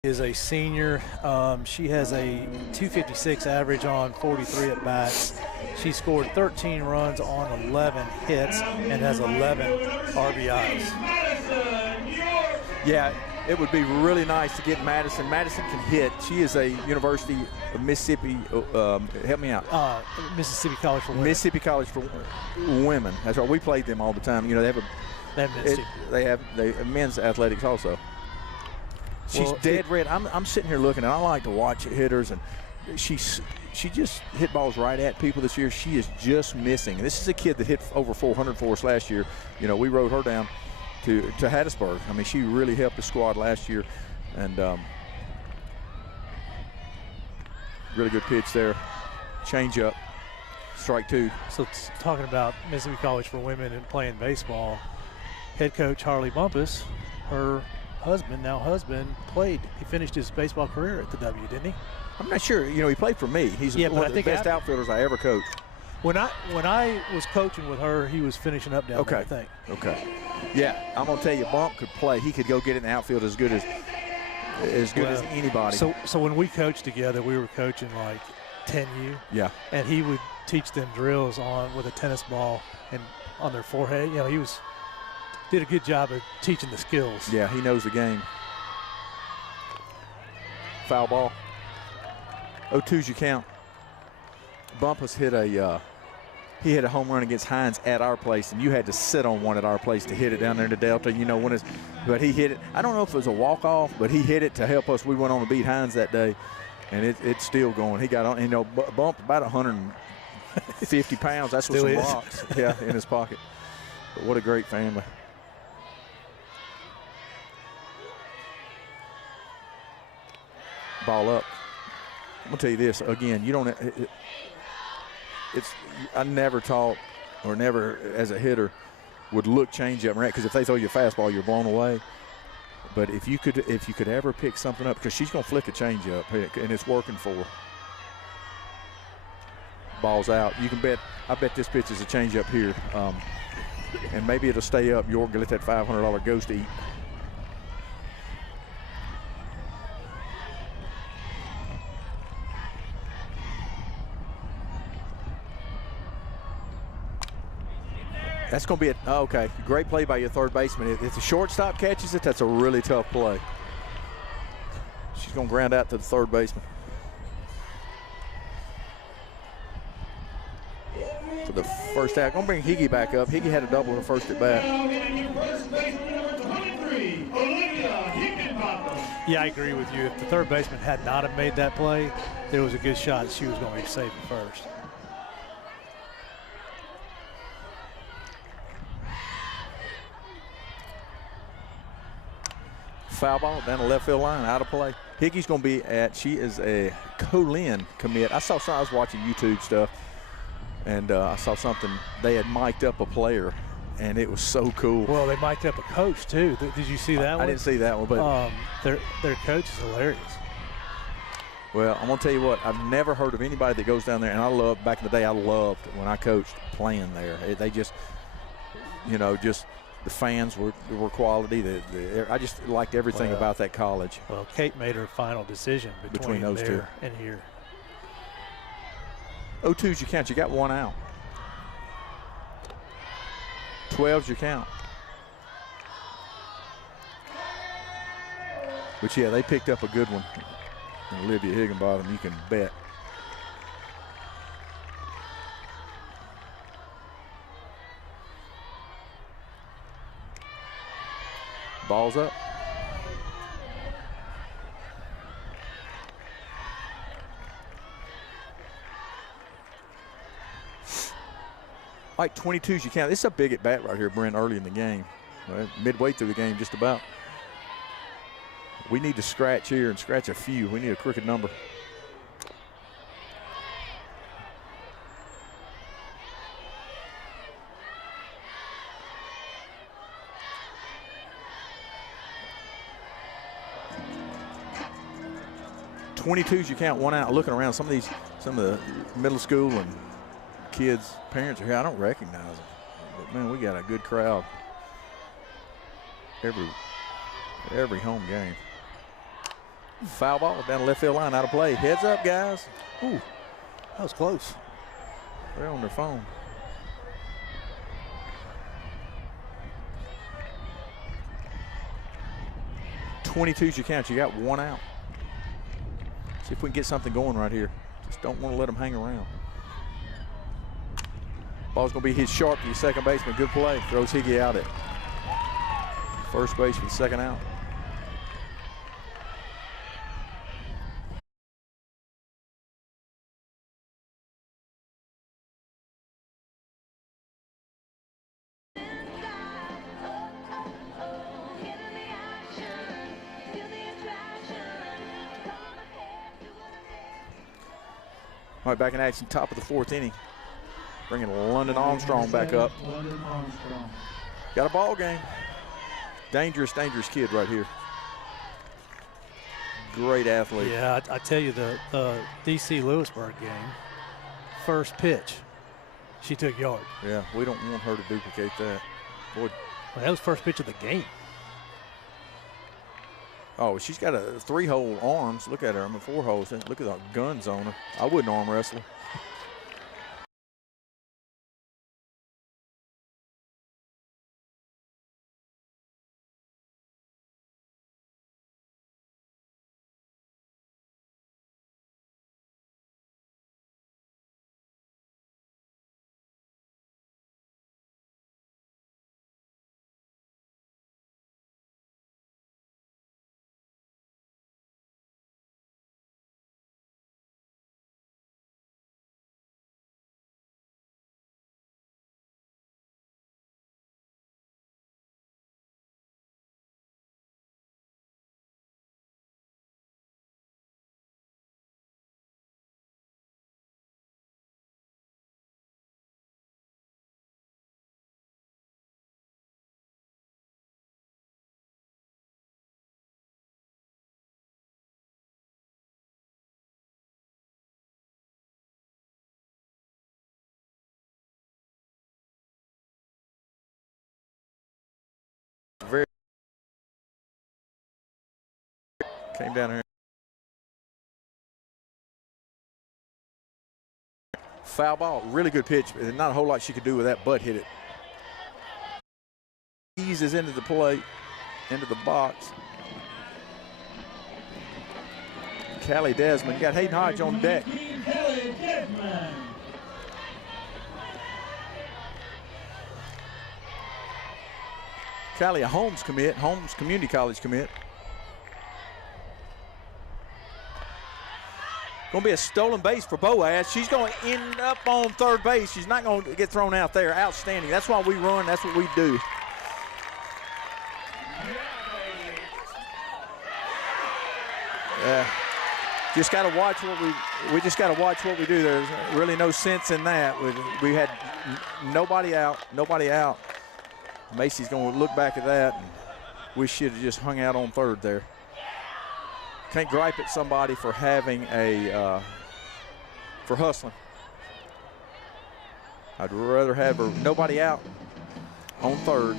Is a senior. She has a 256 average on 43 at bats. She scored 13 runs on 11 hits and has 11 RBIs. Yeah, it would be really nice to get Madison. Madison can hit. She is a University of Mississippi. Help me out. Mississippi College for Women. Mississippi College for Women. That's right. We played them all the time. You know, they have men's athletics also. She's dead red. I'm sitting here looking, and I like to watch hitters, and she just hit balls right at people this year. She is just missing. This is a kid that hit over 400 for us last year. You know, we rode her down to Hattiesburg. I mean, she really helped the squad last year, and really good pitch there. Change up, strike two. So talking about Mississippi College for Women and playing baseball, head coach Harley Bumpus, her husband played. He finished his baseball career at the W, didn't he? I'm not sure. You know, he played for me. He's one of the best outfielders I ever coached. When I was coaching with her, he was finishing up down there, I think. Okay. Yeah, I'm gonna tell you, Bump could play. He could go get in the outfield as good as anybody. So when we coached together, we were coaching like 10U. Yeah. And he would teach them drills with a tennis ball and on their forehead. You know, he did a good job of teaching the skills. Yeah, he knows the game. Foul ball. 0-2's your count. Bumpus hit a home run against Hines at our place, and you had to sit on one at our place to hit it down there in the Delta. You know, but he hit it. I don't know if it was a walk-off, but he hit it to help us. We went on to beat Hines that day, and it's still going. He got on, you know, Bump about 150 pounds. That's with some rocks, in his pocket. But what a great family. Ball up. I'm gonna tell you this again. You don't. I never taught, or never as a hitter, would look change up, right? Because if they throw you a fastball, you're blown away. But if you could ever pick something up, because she's gonna flick a change up, and it's working for her. Ball's out. You can bet. I bet this pitch is a change up here, and maybe it'll stay up. York can let that $500 ghost eat. That's going to be okay. Great play by your third baseman. If the shortstop catches it, that's a really tough play. She's going to ground out to the third baseman. For the first out. Going to bring Higgy back up. Higgy had a double in the first at bat. Yeah, I agree with you. If the third baseman had not have made that play, there was a good shot she was going to be safe at first. Foul ball down the left field line, out of play. Higgy's going to be she is a Colin commit. I was watching YouTube stuff, and I saw something. They had mic'd up a player, and it was so cool. Well, they mic'd up a coach, too. Did you see that one? I didn't see that one, but their coach is hilarious. Well, I'm going to tell you what. I've never heard of anybody that goes down there, and back in the day, I loved when I coached playing there. They just, the fans were quality. I just liked everything about that college. Well, Kate made her final decision between those two and here. 0-2's your count. You got one out. 12's your count. But yeah, they picked up a good one. And Olivia Higginbottom, you can bet. Ball's up. All right, 22's you count. This is a big at bat right here, Brent, early in the game. Right? Midway through the game, just about. We need to scratch here and scratch a few. We need a crooked number. .22's you count, one out. Looking around, some of the middle school and kids' parents are here. I don't recognize them, but man, we got a good crowd every home game. Foul ball down the left field line, out of play. Heads up, guys. Ooh, that was close. They're on their phone. .22's your count. You got one out. See if we can get something going right here. Just don't want to let them hang around. Ball's going to be hit sharp to your second baseman. Good play. Throws Higgy out at first base for the second out. All right, back in action, top of the fourth inning. Bringing London Armstrong back up. London Armstrong. Got a ball game. Dangerous, dangerous kid right here. Great athlete. Yeah, I tell you, the D.C. Lewisburg game, first pitch, she took yard. Yeah, we don't want her to duplicate that. Boy. Well, that was first pitch of the game. Oh, she's got a 3-hole arms. Look at her. 4 holes. Look at the guns on her. I wouldn't arm wrestle her. Very came down here. Foul ball, really good pitch. Not a whole lot she could do with that, but hit it. Eases into the plate, into the box. Callie Desmond got Hayden Hodge on deck. Callie, a Holmes commit, Holmes Community College commit. Going to be a stolen base for Boaz. She's going to end up on third base. She's not going to get thrown out there. Outstanding. That's why we run. That's what we do. Just got to watch what we just got to watch what we do. There's really no sense in that. We had nobody out. Macy's going to look back at that, and we should have just hung out on third there. Can't gripe at somebody for having for hustling. I'd rather have her nobody out on third.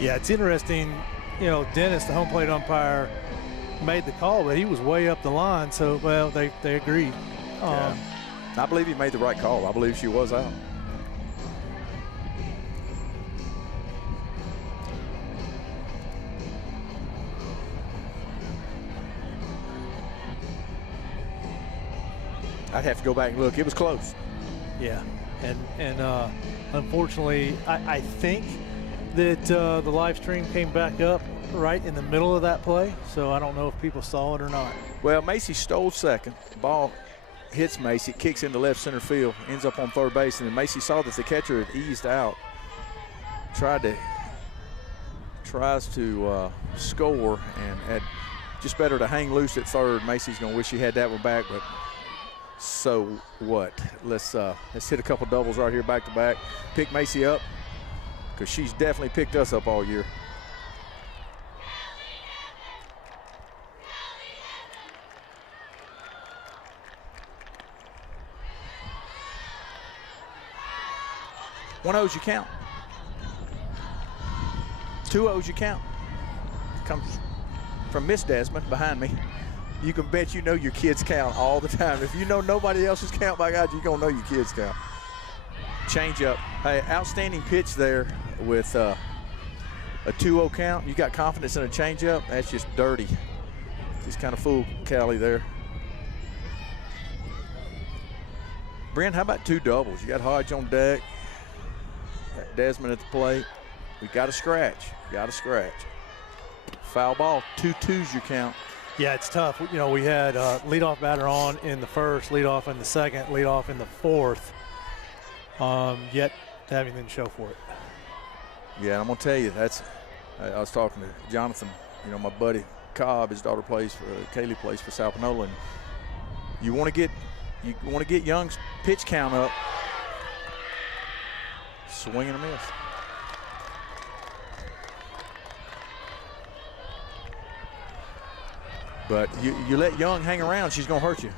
Yeah, it's interesting. You know, Dennis, the home plate umpire, made the call, but he was way up the line. So, well, they agreed. Yeah. I believe he made the right call. I believe she was out. I'd have to go back and look. It was close. Yeah, and unfortunately, I think that the live stream came back up right in the middle of that play, so I don't know if people saw it or not. Well, Macy stole second. Ball hits Macy, kicks into left center field, ends up on third base, and then Macy saw that the catcher had eased out. Tries to score, and just better to hang loose at third. Macy's gonna wish she had that one back, but so what? Let's hit a couple doubles right here back to back. Pick Macy up, because she's definitely picked us up all year. One O's you count. 2-0's you count. Comes from Miss Desmond behind me. You can bet you know your kids count all the time. If you know nobody else's count, my God, you're going to know your kids count. Change up. Hey, outstanding pitch there with a 2-0 count. You got confidence in a changeup. That's just dirty. Just kind of fooled Callie there. Brent, how about 2 doubles? You got Hodge on deck. Got Desmond at the plate. We got a scratch. Got a scratch. Foul ball. 2-2's your count. Yeah, it's tough. You know, we had leadoff batter on in the first, leadoff in the second, leadoff in the fourth. Yet having anything to show for it. Yeah, I'm gonna tell you, I was talking to Jonathan, you know, my buddy Cobb, his daughter plays for Kaylee plays for South Panola, and you want to get Young's pitch count up. Swing and a miss. But you let Young hang around, she's gonna hurt you.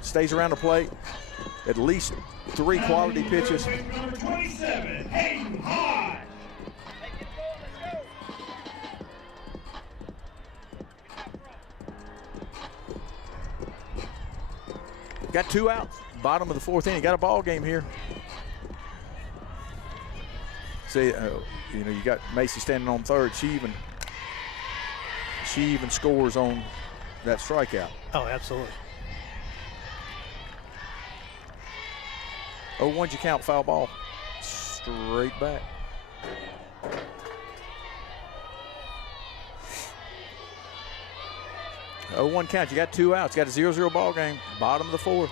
Stays around the plate, at least 3 quality pitches. Number 27, Hayden Hodge. Got 2 outs, bottom of the 4th inning. Got a ball game here. See, you know, you got Macy standing on third. She even scores on that strikeout. Oh, absolutely. 0-1's you count, foul ball. Straight back. Oh, 1 count. You got 2 outs. Got a 0-0 ball game. Bottom of the 4th.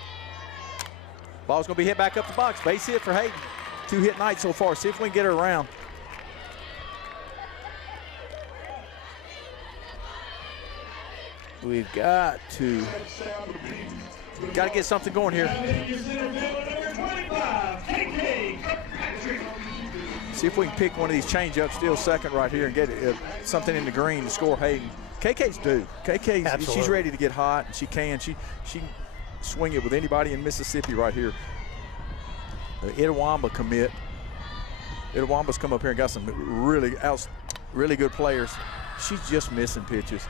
Ball's going to be hit back up the box. Base hit for Hayden. 2-hit night so far. See if we can get her around. We've got to get something going here. See if we can pick one of these change-ups, steal second right here, and get something in the green to score Hayden. KK's due. KK's she's ready to get hot, and she can swing it with anybody in Mississippi right here. The Itawamba commit. Itawamba's come up here and got some really good players. She's just missing pitches.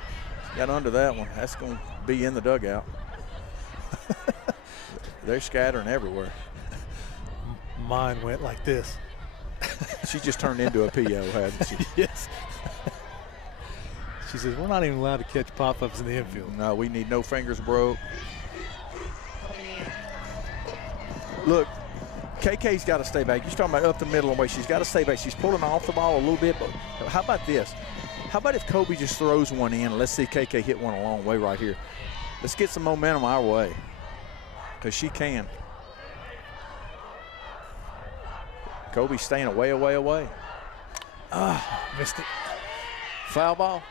Got under that one. That's going to be in the dugout. They're scattering everywhere. Mine went like this. She just turned into a PO, hasn't she? Yes. She says, we're not even allowed to catch pop-ups in the infield. No, we need no fingers broke. Look, KK's got to stay back. You're talking about up the middle and way. She's got to stay back. She's pulling off the ball a little bit, but how about this? How about if Kobe just throws one in? Let's see KK hit one a long way right here. Let's get some momentum our way, because she can. Kobe's staying away. Missed it. Foul ball.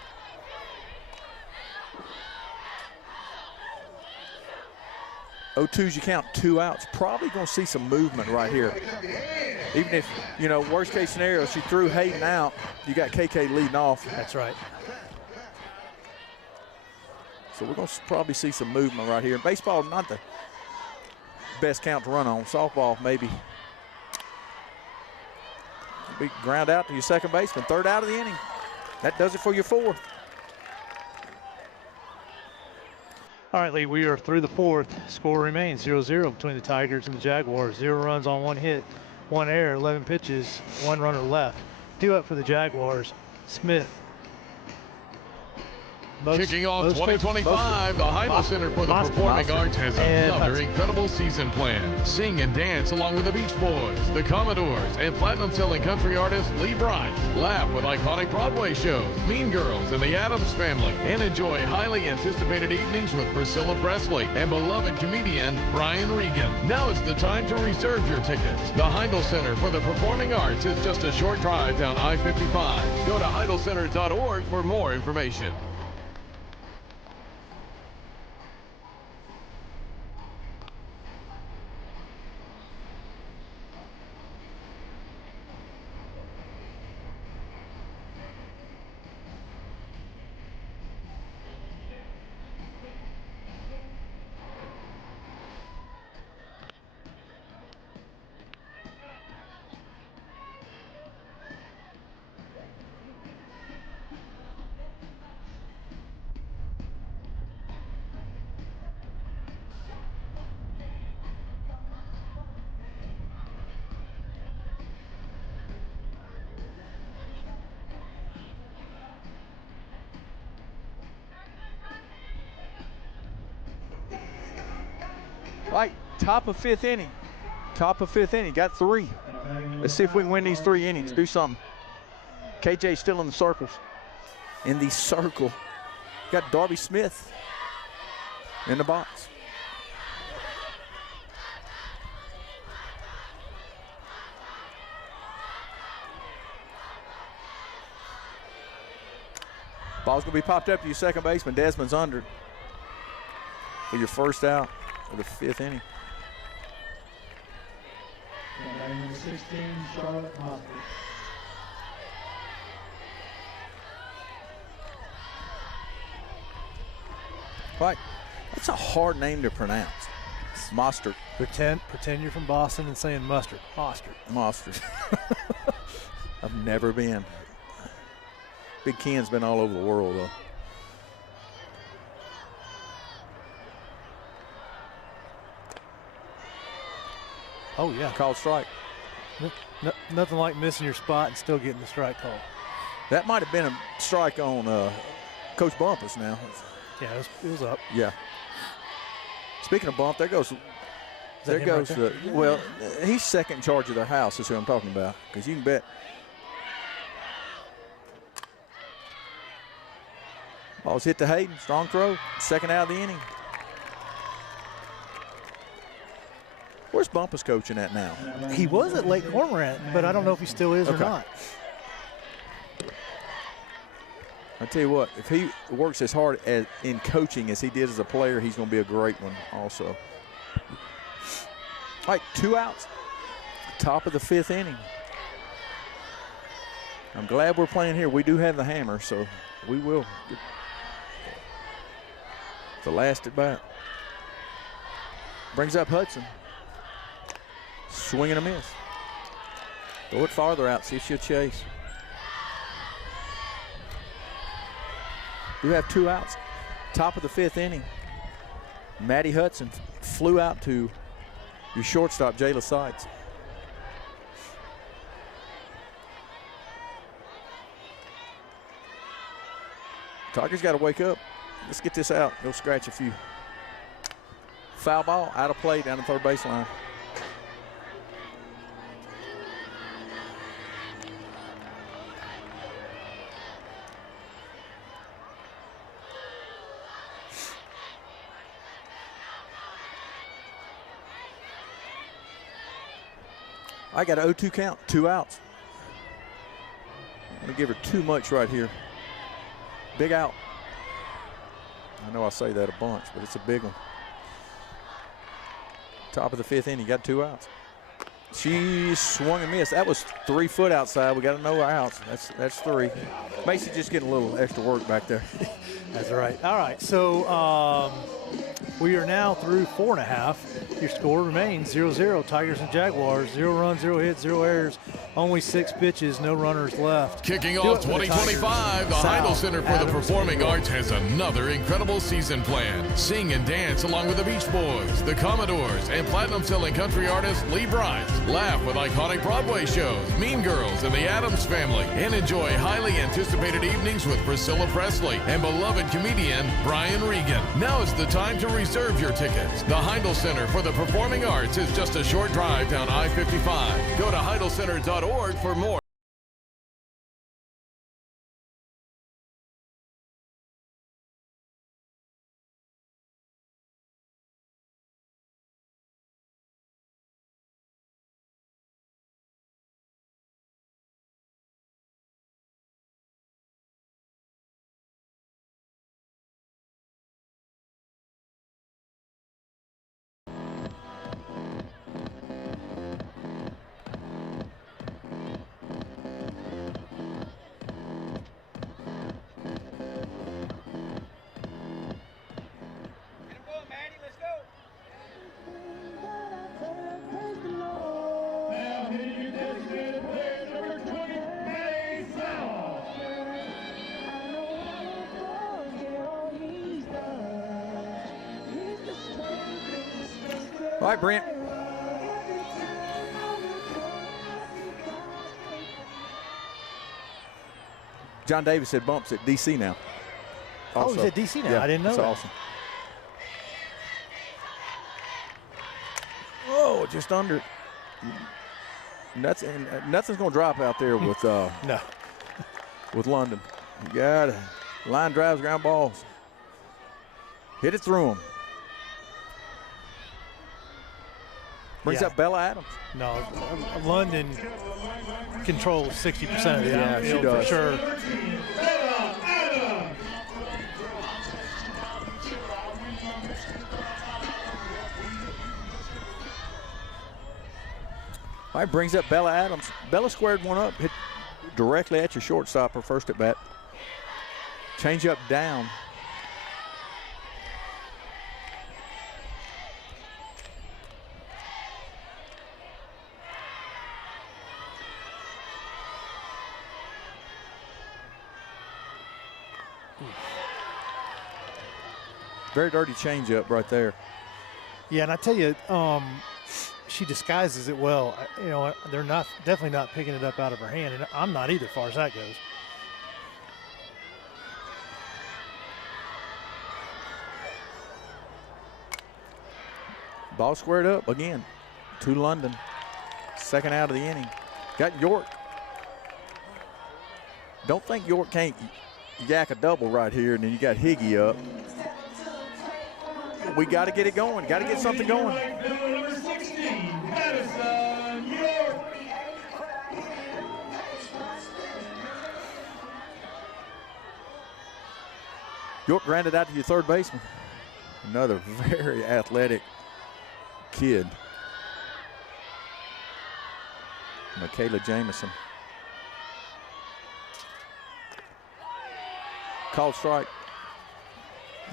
Oh, 2's you count, 2 outs. Probably going to see some movement right here. Even if, you know, worst case scenario, she threw Hayden out, you got KK leading off. That's right. So we're going to probably see some movement right here. And baseball, not the best count to run on. Softball, maybe. Be ground out to your second baseman. 3rd out of the inning. That does it for your 4th. All right, Lee, we are through the 4th. Score remains 0-0 between the Tigers and the Jaguars. 0 runs on 1 hit, 1 error, 11 pitches, 1 runner left. 2 up for the Jaguars. Smith. Kicking off 2025, the Heidel Center for the Performing Arts has another incredible season planned. Sing and dance along with the Beach Boys, the Commodores, and platinum-selling country artist Lee Bryce. Laugh with iconic Broadway shows, Mean Girls, and the Addams Family, and enjoy highly anticipated evenings with Priscilla Presley and beloved comedian Brian Regan. Now is the time to reserve your tickets. The Heidel Center for the Performing Arts is just a short drive down I-55. Go to heidelcenter.org for more information. Right, top of fifth inning. Top of fifth inning, got 3. Let's see if we can win these 3 innings, do something. KJ's still in the circles. In the circle, got Darby Smith in the box. Ball's gonna be popped up to your second baseman. Desmond's under for your first out of the 5th inning. Number 16, Charlotte Hospital. Right, that's a hard name to pronounce. Mostert. Pretend you're from Boston and saying mustard. Mostert. I've never been. Big Ken's been all over the world, though. Oh, yeah. Called strike. Nothing like missing your spot and still getting the strike call. That might have been a strike on Coach Bumpus now. Yeah, it was up. Yeah. Speaking of Bump, there goes Right there? well, he's second in charge of their house, is who I'm talking about, because you can bet. Ball's hit to Hayden, strong throw, second out of the inning. Where's Bumpus coaching at now? He was at Lake Cormorant, but I don't know if he still is or Okay. not. I tell you what, if he works as hard in coaching as he did as a player, he's going to be a great one also. All right, 2 outs. Top of the 5th inning. I'm glad we're playing here. We do have the hammer, so we will get the last at bat. Brings up Hudson. Swing and a miss. Throw it farther out, see if she'll chase. We have 2 outs. Top of the 5th inning. Maddie Hudson flew out to your shortstop, Jayla Sides. Tigers got to wake up. Let's get this out. Go scratch a few. Foul ball, out of play down the third baseline. I got an 0-2 count, 2 outs. I'm going to give her too much right here. Big out. I know I say that a bunch, but it's a big one. Top of the 5th inning, got 2 outs. She swung and missed. That was 3 foot outside. We got to know our outs. That's 3. Macy just getting a little extra work back there. That's right. All right, so we are now through 4.5. Your score remains 0-0. Tigers and Jaguars. 0 runs, 0 hits, 0 errors. Only 6 pitches, no runners left. Kicking off 2025, the Heindel Center for the Performing Arts has another incredible season planned. Sing and dance along with the Beach Boys, the Commodores, and platinum-selling country artist Lee Brice. Laugh with iconic Broadway shows, Mean Girls, and the Addams Family. And enjoy highly anticipated evenings with Priscilla Presley and beloved comedian Brian Regan. Now is the time to reserve your tickets. The Heindel Center for the Performing Arts is just a short drive down I-55. Go to HeindelCenter.org for more. All right, Brent. John Davis said Bumps at DC now. Oh, he's at DC now. Yeah, I didn't know that's that. awesome. Oh, just under. Nothing's going to drop out there with No. with London. You got line drives, ground balls. Hit it through them. Brings up Bella Adams. No, London controls 60% of the Yeah, she outfield does. for sure. All right, brings up Bella Adams. Bella squared one up, hit directly at your shortstop, her first at bat. Change up down. Very dirty change up right there. Yeah, and I tell you, she disguises it well. You know, they're definitely not picking it up out of her hand, and I'm not either, as far as that goes. Ball squared up again to London. Second out of the inning. Got York. Don't think York can't yak a double right here, and then you got Higgy up. We got to get it going. Got to get something going. York grounded out to your third baseman. Another very athletic kid. Michaela Jamison. Called strike.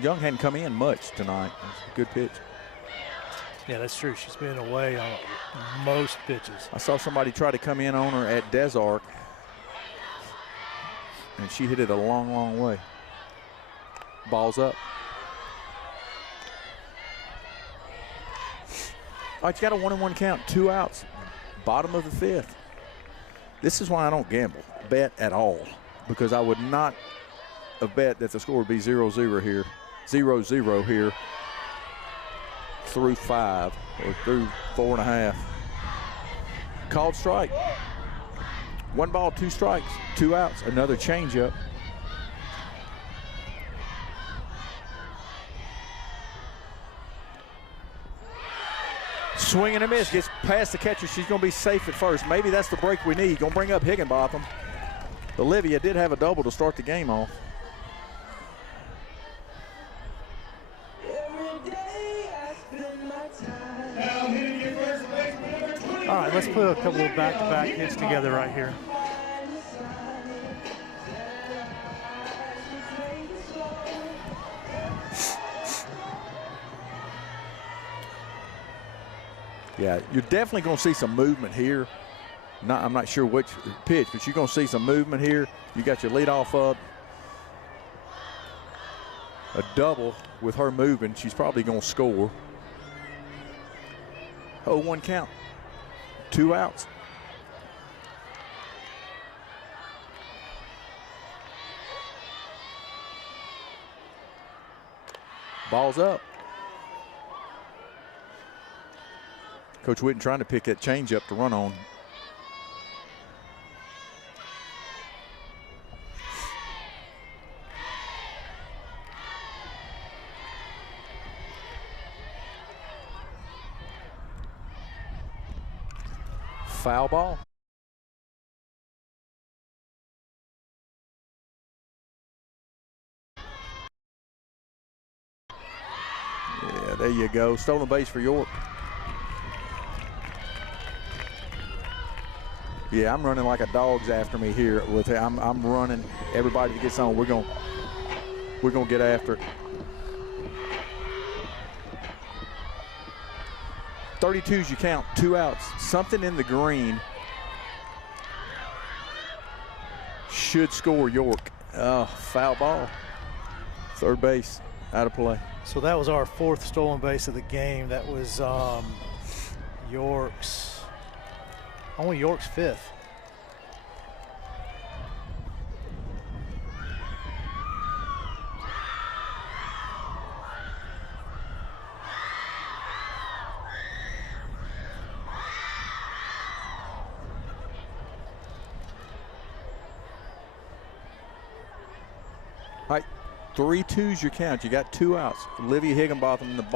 Young hadn't come in much tonight. That's a good pitch. Yeah, that's true. She's been away on most pitches. I saw somebody try to come in on her at Desoto, and she hit it a long, long way. Ball's up. All right, you got a 1-1 count, 2 outs, bottom of the fifth. This is why I don't gamble, bet at all, because I would not have bet that the score would be 0-0 here, 0-0 here through 5 or through 4.5. Called strike. 1 ball, 2 strikes, 2 outs, another changeup. Swing and a miss, gets past the catcher. She's going to be safe at first. Maybe that's the break we need. Going to bring up Higginbotham. Olivia did have a double to start the game off. All right, let's put a couple of back-to-back hits together right here. Yeah, you're definitely going to see some movement here. I'm not sure which pitch, but you're going to see some movement here. You got your leadoff up. A double with her moving. She's probably going to score. 0-1 count. 2 outs. Ball's up. Coach Whitten trying to pick that changeup to run on. Foul ball. Yeah, there you go. Stolen base for York. Yeah, I'm running like a dog's after me here. I'm running. Everybody that gets on, we're gonna get after it. 32's you count, 2 outs. Something in the green should score York. Oh, foul ball. Third base, out of play. So that was our 4th stolen base of the game. That was York's, only York's 5th. 3-2's your count. You got 2 outs. Olivia Higginbotham in the ball.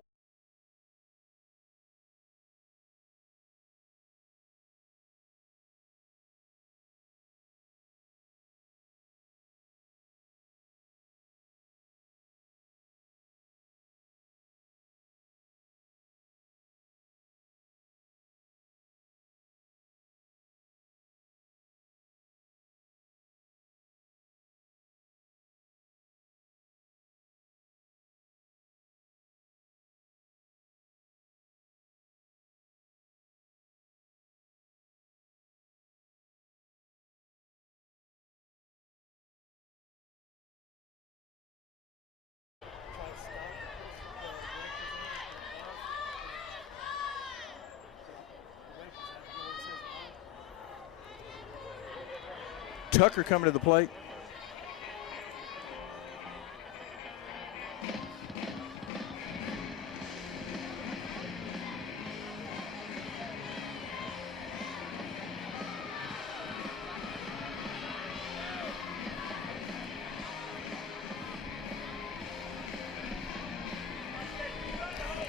Tucker coming to the plate.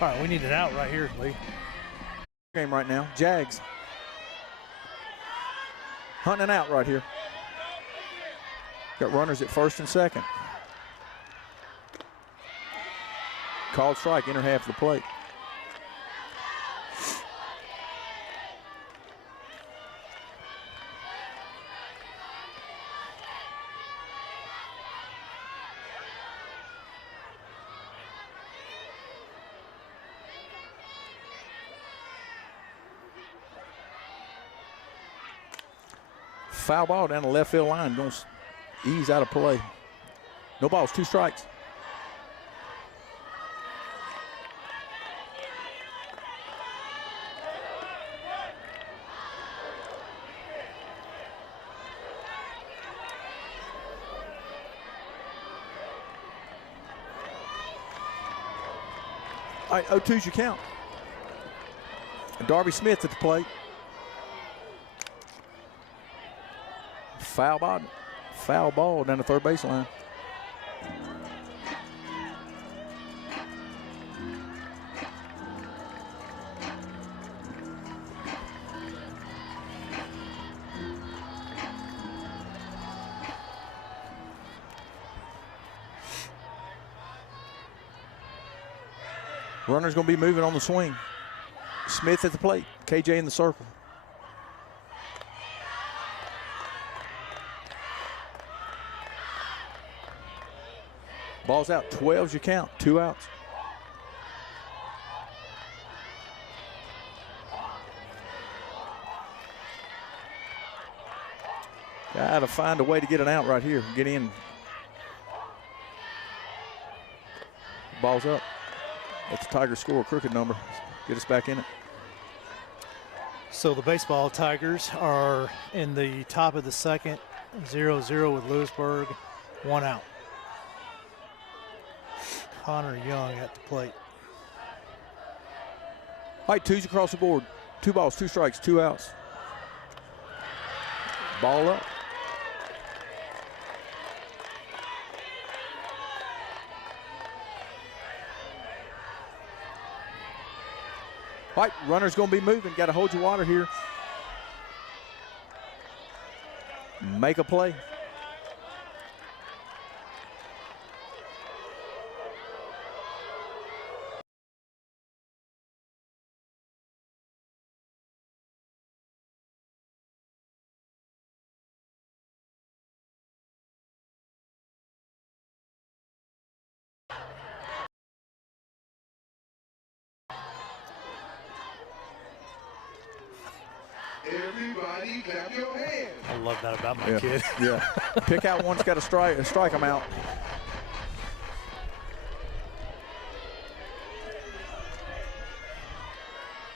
All right, we need it out right here, Lee. Game right now. Jags hunting an out right here. Got runners at first and second. Called strike, inner half of the plate. Foul ball down the left field line. Going to ease out of play. No balls, 2 strikes. All right, 0-2's your count. Darby Smith at the plate. Foul ball down the third baseline. Runner's going to be moving on the swing. Smith at the plate. KJ in the circle. Ball's out. 12's your count. 2 outs. Got to find a way to get an out right here. Get in. Ball's up. That's the Tigers score, crooked number. Get us back in it. So the baseball Tigers are in the top of the second, 0-0 with Lewisburg, 1 out. Connor Young at the plate. All right, 2's across the board. 2 balls, 2 strikes, 2 outs. Ball up. All right, runner's going to be moving. Got to hold your water here. Make a play. Everybody clap your hands. I love that about my kid. Yeah. Pick out one's got to strike them out.